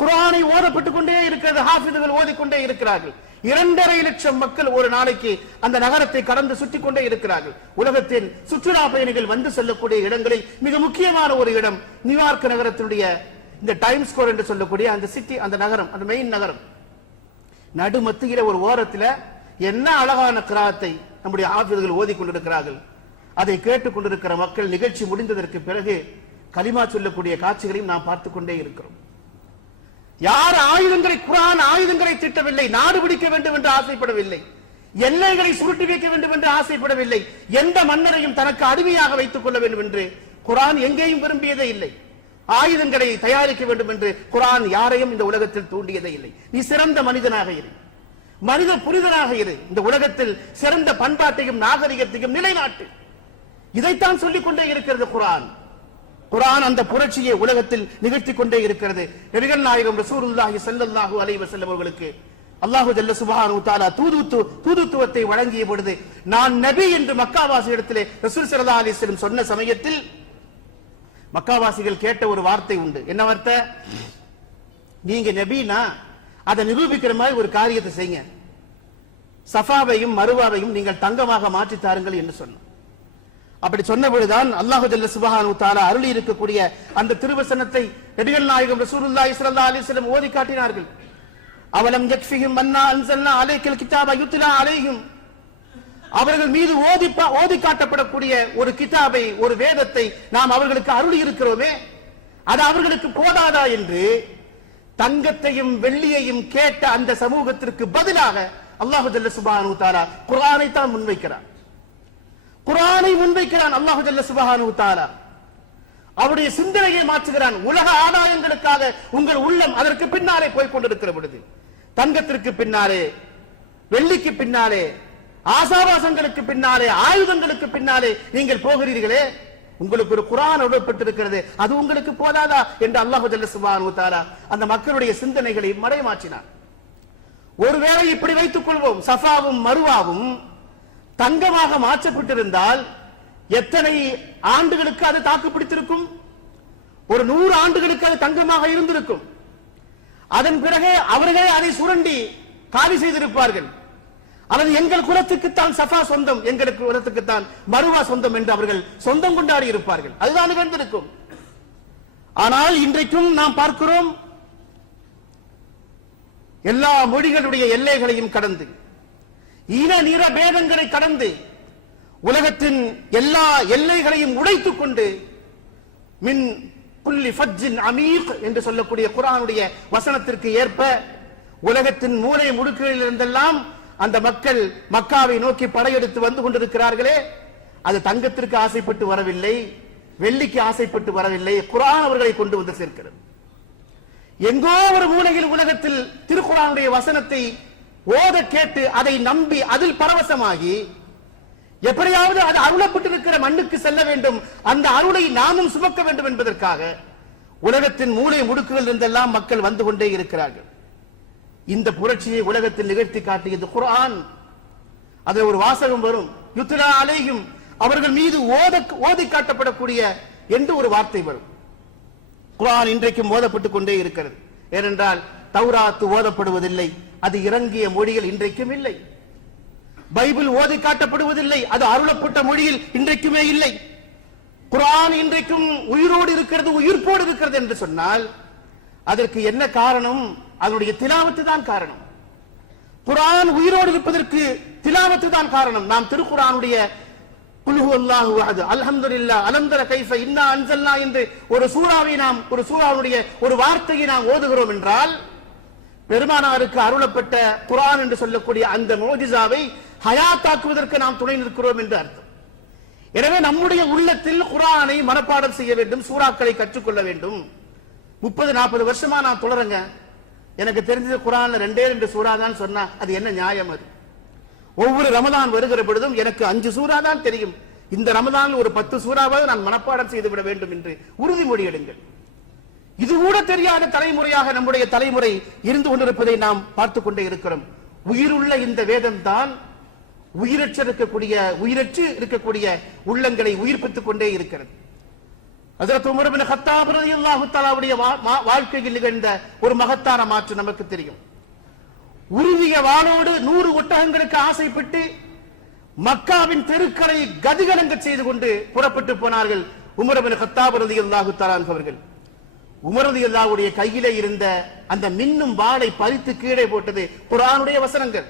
குர்ஆனை ஓதப்பட்டுக் கொண்டே இருக்கிறது, ஹாஃபிதுகள் ஓதிக்கொண்டே இருக்கிறார்கள். 2.5 லட்சம் மக்கள் ஒரு நாளைக்கு அந்த நகரத்தை கடந்து சுற்றி கொண்டே இருக்கிறார்கள். உலகத்தின் சுற்றுலா பயணிகள் வந்து செல்லக்கூடிய இடங்களில் மிக முக்கியமான ஒரு இடம் நியூயார்க் நகரத்தினுடைய இந்த டைம்ஸ் ஸ்கொயர் என்று சொல்லக்கூடிய அந்த சிட்டி, அந்த நகரம், அந்த மெயின் நகரம். நடுமத்தியில ஒரு ஓரத்தில் என்ன அழகான கிராத்தை நம்முடைய ஹாஃபிதுகள் ஓதி கொண்டிருக்கிறார்கள். அதை கேட்டுக் கொண்டிருக்கிற மக்கள் நிகழ்ச்சி முடிந்ததற்கு பிறகு கலிமா சொல்லக்கூடிய காட்சிகளையும் நாம் பார்த்துக் கொண்டே இருக்கிறோம். யார் ஆயுதங்களை, குர்ஆன் ஆயுதங்களை திட்டவில்லை, நாடு பிடிக்க வேண்டும் என்று ஆசைப்படவில்லை, எல்லைகளை சுருட்டி வைக்க வேண்டும் என்று ஆசைப்படவில்லை, எந்த மன்னரையும் தனக்கு அடிமையாக வைத்துக் கொள்ள வேண்டும் என்று குர்ஆன் எங்கேயும் விரும்பியதே இல்லை. ஆயுதங்களை தயாரிக்க வேண்டும் என்று குர்ஆன் யாரையும் இந்த உலகத்தில் தூண்டியதே இல்லை. நீ சிறந்த மனிதனாக இரு, மனித புனிதனாக இரு, இந்த உலகத்தில் சிறந்த பண்பாட்டையும் நாகரிகத்தையும் நிலைநாட்டு. இதைத்தான் சொல்லிக் கொண்டே இருக்கிறது குர்ஆன். குர்ஆன் அந்த புரட்சியை உலகத்தில் நிகழ்த்தி கொண்டே இருக்கிறது. நபிகள் நாயகம் ரசூலுல்லாஹி ஸல்லல்லாஹு அலைஹி வஸல்லம் அவர்களுக்கு அல்லாஹு ஜல்ல சுப்ஹானஹு வ தஆலா தூதுத்துவத்தை வழங்கிய பொழுது, நான் நபி என்று மக்காவாசிகளிடத்திலே ரசூல் ஸல்லல்லாஹு அலைஹி வஸல்லம் சொன்ன சமயத்தில் மக்காவாசிகள் கேட்ட ஒரு வார்த்தை உண்டு. என்ன வார்த்தை? நீங்க நபினா அதை நிரூபிக்கிற மாதிரி ஒரு காரியத்தை செய்யுங்க, சஃபாவையும் மருவாவையும் நீங்கள் தங்கமாக மாற்றி தாருங்கள் என்று சொன்னார். அப்படி சொன்னபொழுதுதான் அல்லாஹு ஜல்ல சுப்ஹானஹு வ தஆலா அருளி இருக்கக்கூடிய அந்த திருவசனத்தை நபிகள் நாயகம் ரசூலுல்லாஹி ஸல்லல்லாஹு அலைஹி வஸல்லம் ஓதி காட்டினார்கள். அவலம் யக்ஃபிஹிம் அன்னா அன்ஸல்னா அலைக்கல் கிதாப யுத்லா அலைஹிம். அவர்கள் மீது ஓதி காட்டப்படக்கூடிய ஒரு கிதாபை, ஒரு வேதத்தை நாம் அவர்களுக்கு அருளி இருக்கிறோமே, அது அவர்களுக்கு போதாதா என்று தங்கத்தையும் வெள்ளியையும் கேட்ட அந்த சமூகத்திற்கு பதிலாக அல்லாஹு ஜல்ல சுப்ஹானஹு வ தஆலா குர்ஆனை தான் முன்வைக்கிறார். குர்ஆனை முன்வைக்கிறான் அல்லாஹு ஜல்ல சுப்ஹானஹு வ தஆலா. அவருடைய சிந்தனையை மாற்றுகிறான். உலக ஆதாயங்களுக்காக உங்கள் உள்ளம் அதற்கு பின்னாலே போய் கொண்டிருக்கிற பொழுது, தங்கத்திற்கு பின்னாலே, வெள்ளிக்கு பின்னாலே, ஆசாபாசங்களுக்கு பின்னாலே, ஆயுதங்களுக்கு பின்னாலே நீங்கள் போகிறீர்களே, உங்களுக்கு ஒரு குர்ஆன் அருளப்பட்டிருக்கிறது, அது உங்களுக்கு போதாதா என்று அல்லாஹு ஜல்ல சுப்ஹானஹு வ தஆலா அந்த மக்களுடைய சிந்தனைகளை மறைமாற்றினார். ஒருவேளை இப்படி வைத்துக் கொள்வோம், சஃபாவும் மருவாவும் தங்கமாக மாற்றப்பட்டிருந்தால் எத்தனை ஆண்டுகளுக்கு அது தாக்கு பிடித்திருக்கும்? ஒரு 100 ஆண்டுகளுக்கு அது தங்கமாக இருந்திருக்கும். அதன் பிறகு அவர்களே அதை சுரண்டி காலி செய்திருப்பார்கள். அல்லது எங்கள் குலத்துக்குத்தான் சஃபா சொந்தம், எங்களுக்கு குலத்துக்குத்தான் மருவா சொந்தம் என்று அவர்கள் சொந்தம் கொண்டாடி இருப்பார்கள். அதுதான் நிகழ்ந்திருக்கும். ஆனால் இன்றைக்கும் நாம் பார்க்கிறோம், எல்லா மொழிகளுடைய எல்லைகளையும் கடந்து, இன நிற பேதங்களை கடந்து, உலகத்தின் எல்லா எல்லைகளையும் உடைத்துக் கொண்டு, மின் குல்லி ஃபஜ்ஜின் அமீக் என்று சொல்லக்கூடிய குர்ஆனுடைய வசனத்திற்கு ஏற்ப உலகத்தின் மூலை முடுக்குகளில் இருந்தெல்லாம் அந்த மக்கள் மக்காவை நோக்கி படையெடுத்து வந்து கொண்டிருக்கிறார்களே, அது தங்கத்திற்கு ஆசைப்பட்டு வரவில்லை, வெள்ளிக்கு ஆசைப்பட்டு வரவில்லை, குர்ஆன் அவர்களை கொண்டு வந்து சேர்க்கிறது. எங்கோ ஒரு மூலையில் உலகத்தில் திருக்குர்ஆனுடைய வசனத்தை ஓத கேட்டு அதை நம்பி அதில் பரவசமாகி, எப்படியாவது அது அருளப்பட்டிருக்கிற மண்ணுக்கு செல்ல வேண்டும், அந்த அருளை நாமும் சுமக்க வேண்டும் என்பதற்காக உலகத்தின் மூலை முடுக்குகள் இருந்தெல்லாம் மக்கள் வந்து கொண்டே இருக்கிறார்கள். இந்த புரட்சியை உலகத்தில் நிகழ்த்தி காட்டியது குர்ஆன். அதில் ஒரு வாசகம் வரும், யுத்லா அலைஹிம், அவர்கள் மீது ஓதி காட்டப்படக்கூடிய என்று ஒரு வார்த்தை வரும். குர்ஆன் இன்றைக்கும் ஓதப்பட்டுக் கொண்டே இருக்கிறது. ஏனென்றால் தௌராத் ஓதப்படுவதில்லை, அது இறங்கிய மொழிகள் இன்றைக்கும் இல்லை. பைபிள் ஓதி காட்டப்படுவதில்லை, அது அருளப்பட்ட மொழியில் இன்றைக்குமே இல்லை. குர்ஆன் இன்றைக்கும் உயிரோடு இருக்கிறது, உயிர்ப்போடு இருக்கிறது என்று சொன்னால் அதற்கு என்ன காரணம்? அதனுடைய திலாவத்து தான் காரணம். குர்ஆன் உயிரோடு இருப்பதற்கு திலாவத்து தான் காரணம். நாம் திருக்குர்ஆனுடைய குல் ஹுவல்லாஹு அஹத், அல்ஹம்துலில்லாஹ், அலம் தர கைஃப இன்னா அன்ஸல்னா என்று ஒரு சூராவை நாம், ஒரு சூராவுடைய ஒரு வார்த்தையை நாம் ஓதுகிறோம் என்றால், பெருமானாருக்கு அருளப்பட்ட குர்ஆன் என்று சொல்லக்கூடிய அந்த முஅஜிஸாவை ஹயாத்தாக்குவதற்கு நாம் துணை நிற்கிறோம் என்று அர்த்தம். எனவே நம்முடைய உள்ளத்தில் குர்ஆனை மனப்பாடம் செய்ய வேண்டும், சூறாக்களை கற்றுக்கொள்ள வேண்டும். 30-40 வருஷமா நான் தொடரங்க, எனக்கு தெரிஞ்சது குர்ஆன்ல 2 சூரா தான் சொன்னா அது என்ன நியாயம்? அது ஒவ்வொரு ரமதான் வருகிற பொழுதும் எனக்கு 5 சூரா தான் தெரியும், இந்த ரமதான் ஒரு 10 சூறாவது நான் மனப்பாடம் செய்துவிட வேண்டும் என்று உறுதிமொழி எடுங்கள். இது கூட தெரியாத தலைமுறையாக நம்முடைய தலைமுறை இருந்து கொண்டிருப்பதை நாம் பார்த்து கொண்டே இருக்கிறோம். உயிருள்ள இந்த வேதம் தான் உயிரற்று இருக்கக்கூடிய உள்ளங்களை உயிர்ப்பித்துக் கொண்டே இருக்கிறது. ஹஜ்ரத் உமர் இப்னு கத்தாப் ரலியல்லாஹு தஆலாவுடைய வாழ்க்கையில் நிகழ்ந்த ஒரு மகத்தான மாற்றம் நமக்கு தெரியும். உருவிய வாளோடு 100 ஒட்டகங்களுக்கு ஆசைப்பட்டு மக்காவின் தெருக்களை கதிகலங்க செய்து கொண்டு புறப்பட்டு போனார்கள் உமர் இப்னு கத்தாப் ரலியல்லாஹு தஆலா அவர்கள். உமர் ரலியல்லாஹுடைய கையிலே இருந்த அந்த மின்னும் வாளை பறித்து கீழே போட்டது குர்ஆனுடைய வசனங்கள்.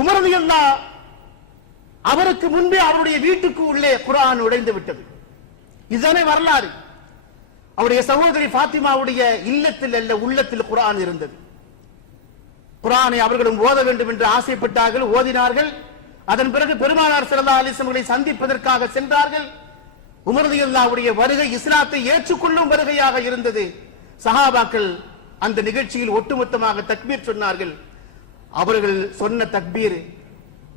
உமர் ரலியல்லாஹு அவருக்கு முன்பே அவருடைய வீட்டுக்கு உள்ளே குர்ஆன் நுழைந்து விட்டது. இதுதானே வரலாறு. அவருடைய சகோதரி பாத்திமாவுடைய இல்லத்தில் அல்ல உள்ளத்தில் குர்ஆன் இருந்தது. குர்ஆனை அவர்களும் ஓத வேண்டும் என்று ஆசைப்பட்டார்கள், ஓதினார்கள். அதன் பிறகு பெருமானார் ஸல்லல்லாஹு அலைஹி வஸல்லம் அவர்களை சந்திப்பதற்காக சென்றார்கள். உமர் ரலியல்லாஹுடைய வருகை இஸ்லாத்தை ஏற்றுக்கொள்ளும் வருகையாக இருந்தது. சஹாபாக்கள் அந்த நிகழ்ச்சியில் ஒட்டுமொத்தமாக தக்பீர் சொன்னார்கள். அவர்கள் சொன்ன தக்பீர்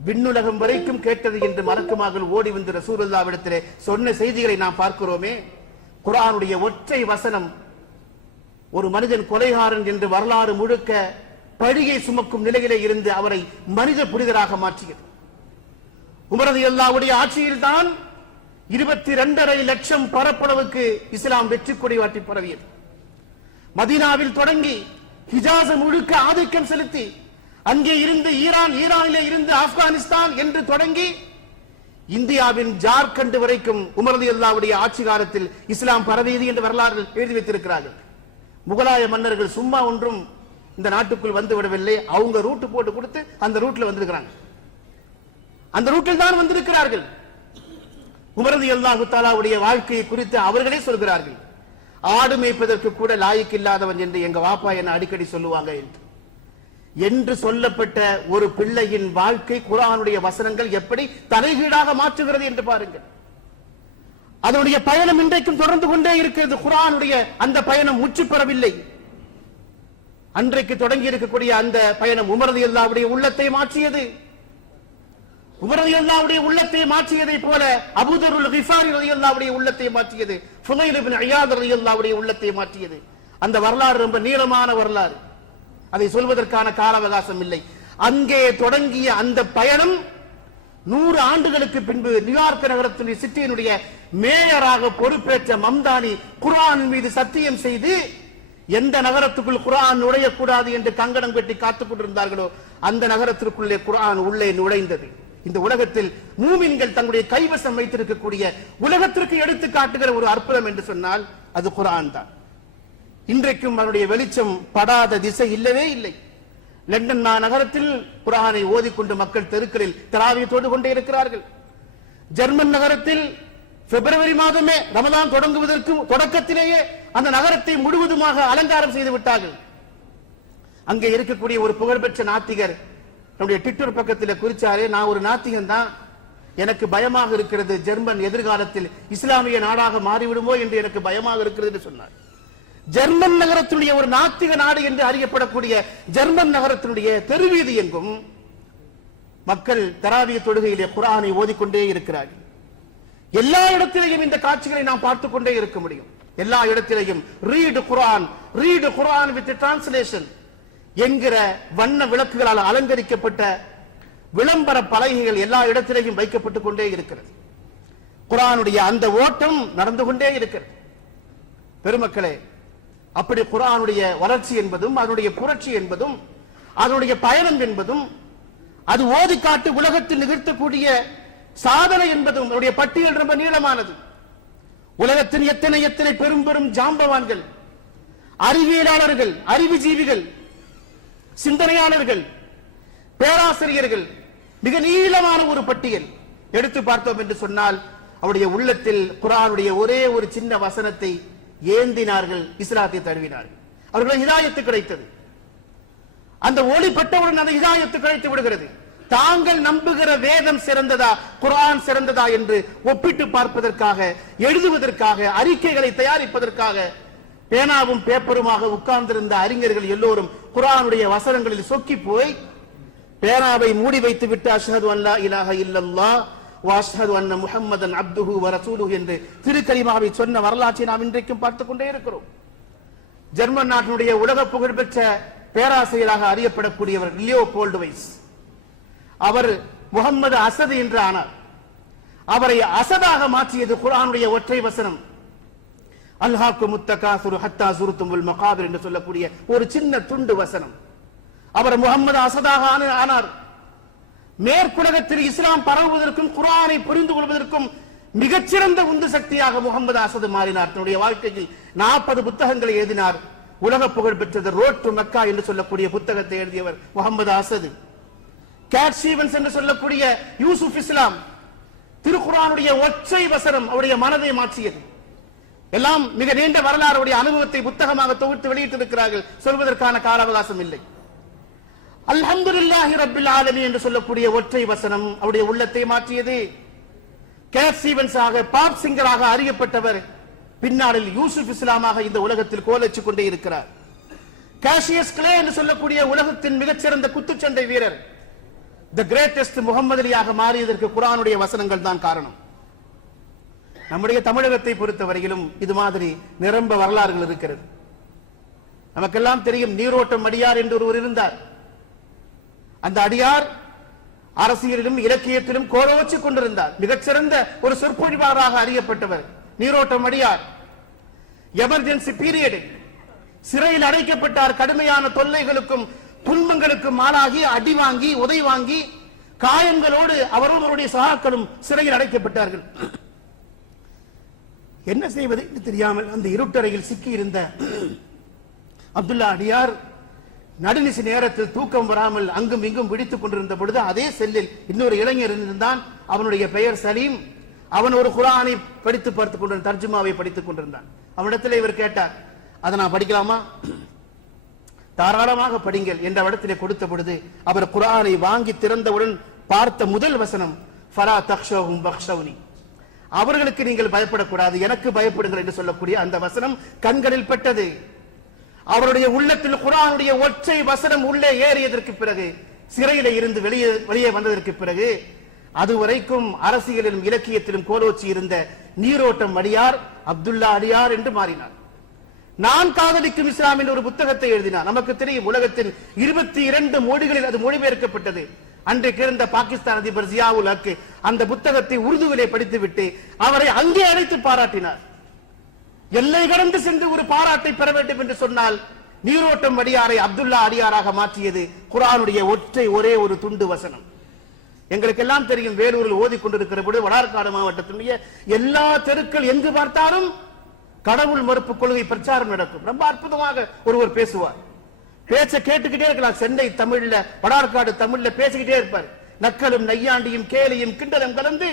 விண்ணுலகம் வரைக்கும் கேட்டது என்று மலக்குமார்கள் ஓடி வந்து ரசூலுல்லாஹ்விடத்திலே சொன்ன செய்திகளை நாம் பார்க்கிறோமே. குர்ஆனுடைய ஒற்றை வசனம் ஒரு மனிதன் கொலைகாரன் என்று வரலாறு முழுக்க பழியை சுமக்கும் நிலையிலே இருந்து அவரை மனித புனிதராக மாற்றியது. உமர் ரலியல்லாஹுடைய ஆட்சியில் தான் 22.5 லட்சம் பரப்பளவுக்கு இஸ்லாம் வெற்றி கொடி வாட்டி பரவியது. மதீனாவில் தொடங்கி ஹிஜாஸ் முழுக்க ஆதிக்கம் செலுத்தி அங்கே இருந்து ஈரானிலே இருந்து ஆப்கானிஸ்தான் என்று தொடங்கி இந்தியாவின் ஜார்க்கண்ட் வரைக்கும் உமர் ரலியல்லாஹுடைய ஆட்சி காலத்தில் இஸ்லாம் பரவியது என்று வரலாறு எழுதி வைத்திருக்கிறார்கள். முகலாய மன்னர்கள் சும்மா ஒன்றும் இந்த நாட்டுக்குள் வந்து விடவில்லை. அவங்க ரூட் போட்டு கொடுத்து அந்த ரூட்ல வந்திருக்கிறாங்க. அந்த ரூட்டில் தான் வந்திருக்கிறார்கள். உமர் ரலியல்லாஹு தஆலாவுடைய வாழ்க்கையை குறித்து அவர்களே சொல்கிறார்கள், ஆடு மேய்ப்பதற்கு கூட லாயிக் இல்லாதவன் என்று எங்க வாப்பா என்ன அடிக்கடி சொல்லுவாங்க என்று சொல்லப்பட்ட ஒரு பிள்ளையின் வாழ்க்கை குர்ஆனுடைய வசனங்கள் எப்படி தலைகீழாக மாற்றுகிறது என்று பாருங்கள். அதனுடைய பயணம் இன்றைக்கும் தொடர்ந்து கொண்டே இருக்கிறது. குர்ஆனுடைய அந்த பயணம் முற்று பெறவில்லை. அன்றைக்கு தொடங்கி இருக்கக்கூடிய அந்த பயணம் உமர் ரலியல்லாஹுடைய உள்ளத்தை மாற்றியது. உமர் ரலியல்லாஹுடைய உள்ளத்தை மாற்றியதை போல அபூதருல் கிஃபாரி ரலியல்லாஹுடைய உள்ளத்தை மாற்றியது. ஃபுதைல் இப்னு இயாத் ரலியல்லாஹுடைய உள்ளத்தை மாற்றியது. அந்த வரலாறு ரொம்ப நீளமான வரலாறு. அதை சொல்வதற்கான கால அவகாசம் இல்லை. அங்கே தொடங்கிய அந்த பயணம் 100 ஆண்டுகளுக்கு பின்பு நியூயார்க் நகரத்தினுடைய சிட்டியினுடைய மேயராக பொறுப்பேற்ற மம்தானி குர்ஆன் மீது சத்தியம் செய்து எந்த நகரத்துக்குள் குர்ஆன் நுழையக்கூடாது என்று கங்கணம் கட்டி காத்துக் கொண்டிருந்தார்களோ அந்த நகரத்திற்குள்ளே குர்ஆன் உள்ளே நுழைந்தது. இந்த உலகத்தில் மூமின்கள் தங்களுடைய கைவசம் வைத்திருக்கக்கூடிய உலகத்திற்கு எடுத்து காட்டுகிற ஒரு அற்புதம் என்று சொன்னால் அது குர்ஆன் தான். இன்றைக்கும் அவருடைய வெளிச்சம் படாத திசை இல்லவே இல்லை. லண்டன் நகரத்தில் குர்ஆனை ஓதிக்கொண்டு மக்கள் தெருக்களில் தராவீஹ் தொழுது கொண்டே இருக்கிறார்கள். ஜெர்மன் நகரத்தில் பிப்ரவரி மாதமே ரமதான் தொடங்குவதற்கு தொடக்கத்திலேயே அந்த நகரத்தை முழுவதுமாக அலங்காரம் செய்து விட்டார்கள். அங்கே இருக்கக்கூடிய ஒரு புகழ்பெற்ற நாத்திகர் நம்முடைய ட்விட்டர் பக்கத்தில் குறிச்சாரே, நான் ஒரு நாத்திகன் தான், எனக்கு பயமாக இருக்கிறது, ஜெர்மன் எதிர்காலத்தில் இஸ்லாமிய நாடாக மாறிவிடுமோ என்று எனக்கு பயமாக இருக்கிறது என்று சொன்னார். ஜெர்மன் நகரத்தினுடைய ஒரு நாத்திக நாடு என்று அறியப்படக்கூடிய ஜெர்மன் நகரத்தினுடைய தெருவீதி எங்கும் மக்கள் தராவீஹ் தொழுகையிலே குர்ஆனை ஓதிக்கொண்டே இருக்கிறார்கள். எல்லா இடத்திலேயும் இந்த காட்சிகளை நாம் பார்த்துக் கொண்டே இருக்க முடியும். எல்லா இடத்திலேயும் ரீட் குர்ஆன் வித் டிரான்ஸ்லேஷன் என்கிற வண்ண விளக்குகளால் அலங்கரிக்கப்பட்ட விளம்பர பலகைகள் எல்லா இடத்திலேயும் வைக்கப்பட்டுக் கொண்டே இருக்கிறது. குர்ஆனுடைய அந்த ஓட்டம் நடந்து கொண்டே இருக்கிறது. பெருமக்களே, அப்படி குர்ஆனுடைய வளர்ச்சி என்பதும் அதனுடைய புரட்சி என்பதும் அதனுடைய பயணம் என்பதும் அது ஓதிக்காட்டு உலகத்தில் நிகழ்த்தக்கூடிய சாதனை என்பதும் அவருடைய பட்டியல் ரொம்ப நீளமானது. உலகத்தின் எத்தனை எத்தனை பெரும் பெரும் ஜாம்பவான்கள், அறிவியலாளர்கள், அறிவுஜீவிகள், சிந்தனையாளர்கள், பேராசிரியர்கள், மிக நீளமான ஒரு பட்டியல் எடுத்து பார்த்தோம் என்று சொன்னால் அவருடைய உள்ளத்தில் குர்ஆனுடைய ஒரே ஒரு சின்ன வசனத்தை ஏந்தினார்கள், இஸ்லாத்தை தழுவினார்கள். அவர்களுக்கு ஹிதாயத்து கிடைத்தது. அந்த ஒளிப்பட்டவுடன் அந்த ஹிதாயத்து கிடைத்து விடுகிறது. தாங்கள் நம்புகிற வேதம் சிறந்ததா குர்ஆன் சிறந்ததா என்று ஒப்பிட்டு பார்ப்பதற்காக, எழுதுவதற்காக, அறிக்கைகளை தயாரிப்பதற்காக பேனாவும் பேப்பருமாக உட்கார்ந்திருந்த அறிஞர்கள் எல்லோரும் குர்ஆனுடைய வசனங்களில் சொக்கி போய் பேனாவை மூடி வைத்து விட்டு அஷ்ஹது அல்லா இலாஹ இல்லல்லாஹ் வ அஷ்ஹது அன்ன முஹம்மதன் அப்துஹு வ ரசூலுஹு என்று திருக்கலிமாவை சொன்ன வரலாற்றை நாம் இன்றைக்கும் பார்த்துக் கொண்டே இருக்கிறோம். ஜெர்மன் நாட்டினுடைய உலக புகழ்பெற்ற பேராசிரியராக அறியப்படக்கூடியவர் லியோபோல்டு வைஸ், அவர் முகம்மது அசது என்று ஆனார். அவரை அசதாக மாற்றியது குர்ஆனுடைய ஒற்றை வசனம், அல்ஹாக்கும் முத்தகாசுரு ஹத்தா சுருத்துமுல் மகாபிர் என்று சொல்லக்கூடிய ஒரு சின்ன துண்டு வசனம். அவர் முகம்மது அசதாக ஆனார். மேற்குலகத்தில் இஸ்லாம் பரவுவதற்கும் குர்ஆனை புரிந்து கொள்வதற்கும் மிகச்சிறந்த உந்து சக்தியாக முகம்மது அசது மாறினார். தன்னுடைய வாழ்க்கையில் 40 புத்தகங்களை எழுதினார். உலக புகழ் பெற்றது ரோட் டு மக்கா என்று சொல்லக்கூடிய புத்தகத்தை எழுதியவர் முகம்மது அசது. கேட் ஸ்டீவன்ஸ் என்று சொல்லக்கூடிய யூசுப் இஸ்லாம், திருக்குர்ஆனுடைய ஒற்றை வசனம் அவருடைய மனதை மாற்றியது. எல்லாம் மிக நீண்ட வரலாறுடைய அனுபவத்தை புத்தகமாக தொகுத்து வெளியிட்டிருக்கிறார்கள், சொல்வதற்கான கால அவகாசம் இல்லை. அல்ஹம்துலில்லாஹி ரப்பில் ஆலமீன் என்று சொல்லக்கூடிய ஒற்றை வசனம் அவருடைய உள்ளத்தை மாற்றியது. கேட் ஸ்டீவன்ஸாக பாப் சிங்கராக அறியப்பட்டவர் பின்னாளில் யூசுப் இஸ்லாமாக இந்த உலகத்தில் கோலச்சு கொண்டே இருக்கிறார். காஷியஸ் கிளே என்று சொல்லக்கூடிய உலகத்தின் மிகச்சிறந்த குத்துச்சண்டை வீரர், தி கிரேட்டஸ்ட் முகமது அலியாக மாறியதற்கு குர்ஆனுடைய வசனங்கள் தான் காரணம். நம்முடைய தமிழகத்தை பொறுத்தவரையிலும் இது மாதிரி நிரம்ப வரலாறுகள் இருக்கிறது. நமக்கெல்லாம் தெரியும், நீரோட்டம் அடியார் என்று ஒருவர் இருந்தார். அந்த அடியார் அரசியலிலும் இலக்கியத்திலும் கோலோச்சு கொண்டிருந்தார். மிகச்சிறந்த ஒரு சொற்பொழிவாளராக அறியப்பட்டவர் நீரோட்டம் அடியார். எமர்ஜென்சி பீரியட் சிறையில் அடைக்கப்பட்டார். கடுமையான தொல்லைகளுக்கும் துன்பங்களுக்கும் ஆளாகி அடி வாங்கி உதை வாங்கி காயங்களோடு அவரும் அவருடைய சகாக்களும் சிறையில் அடைக்கப்பட்டார்கள். என்ன செய்வது என்று தெரியாமல் அந்த இருட்டறையில் சிக்கி இருந்த அப்துல்லா அடியார் நடுநிசி நேரத்தில் தூக்கம் வராமல் அங்கும் இங்கும் விழித்துக் கொண்டிருந்த பொழுது அதே செல்லில் இன்னொரு இளைஞர் இருந்தான். அவனுடைய பெயர் சலீம். அவன் ஒரு குர்ஆனை படித்து பார்த்துக் கொண்டிருந்தான், தர்ஜுமாவை படித்துக் கொண்டிருந்தான். அவனிடத்தில் இவர் கேட்டார், அதை நான் படிக்கலாமா? தாராளமாக படிங்கள் என்ற இடத்திலே கொடுத்த பொழுது அவர் குர்ஆனை வாங்கி திறந்தவுடன் பார்த்த முதல் வசனம், ஃபலா தக்ஷௌஹும் பக்ஷௌனி, அவர்களுக்கு நீங்கள் பயப்படக்கூடாது, எனக்கு பயப்படுங்கள் என்று சொல்லக்கூடிய அந்த வசனம் கண்களில் பட்டது. அவருடைய உள்ளத்தில் குர்ஆனுடைய ஒற்றை வசனம் உள்ளே ஏறியதற்கு பிறகு, சிறையில இருந்து வெளியே வந்ததற்கு பிறகு, அதுவரைக்கும் அரசியலிலும் இலக்கியத்திலும் கோலோச்சி இருந்த நீரோட்டம் அடியார் அப்துல்லா அடியார் என்று மாறினார். நான் காதலிக்கும் இஸ்லாம் என்ற ஒரு புத்தகத்தை எழுதினார். நமக்கு தெரியும், உலகத்தின் 22 மொழிகளில் அது மொழிபெயர்க்கப்பட்டது. அன்றைக்கு இருந்த பாகிஸ்தான் அதிபர் ஜியாவுல் ஹக் அந்த புத்தகத்தை உருதுவிலே படித்துவிட்டு அவரை அங்கே அழைத்து பாராட்டினார். எல்லை கடந்து சென்று ஒரு பாராட்டை பெற வேண்டும் என்று சொன்னால் நீரோட்டம் அடியாரை அப்துல்லா அடியாராக மாற்றியது குர்ஆனுடைய ஒரே ஒரு துண்டு வசனம். எங்களுக்கு எல்லாம் தெரியும், வேலூரில் ஓதி கொண்டிருக்கிற பொழுது வடார்காடு மாவட்டத்தினுடைய எல்லா தெருக்கள் எங்கு பார்த்தாலும் கடவுள் மறுப்பு கொள்கை பிரச்சாரம் நடக்கும். ரொம்ப அற்புதமாக ஒருவர் பேசுவார். பேச்ச கேட்டுக்கிட்டே இருக்கலாம். சென்னை தமிழ்ல, வடார்காடு தமிழ்ல பேசிக்கிட்டே இருப்பார். நக்கலும் நையாண்டியும் கேலியும் கிண்டலும் கலந்து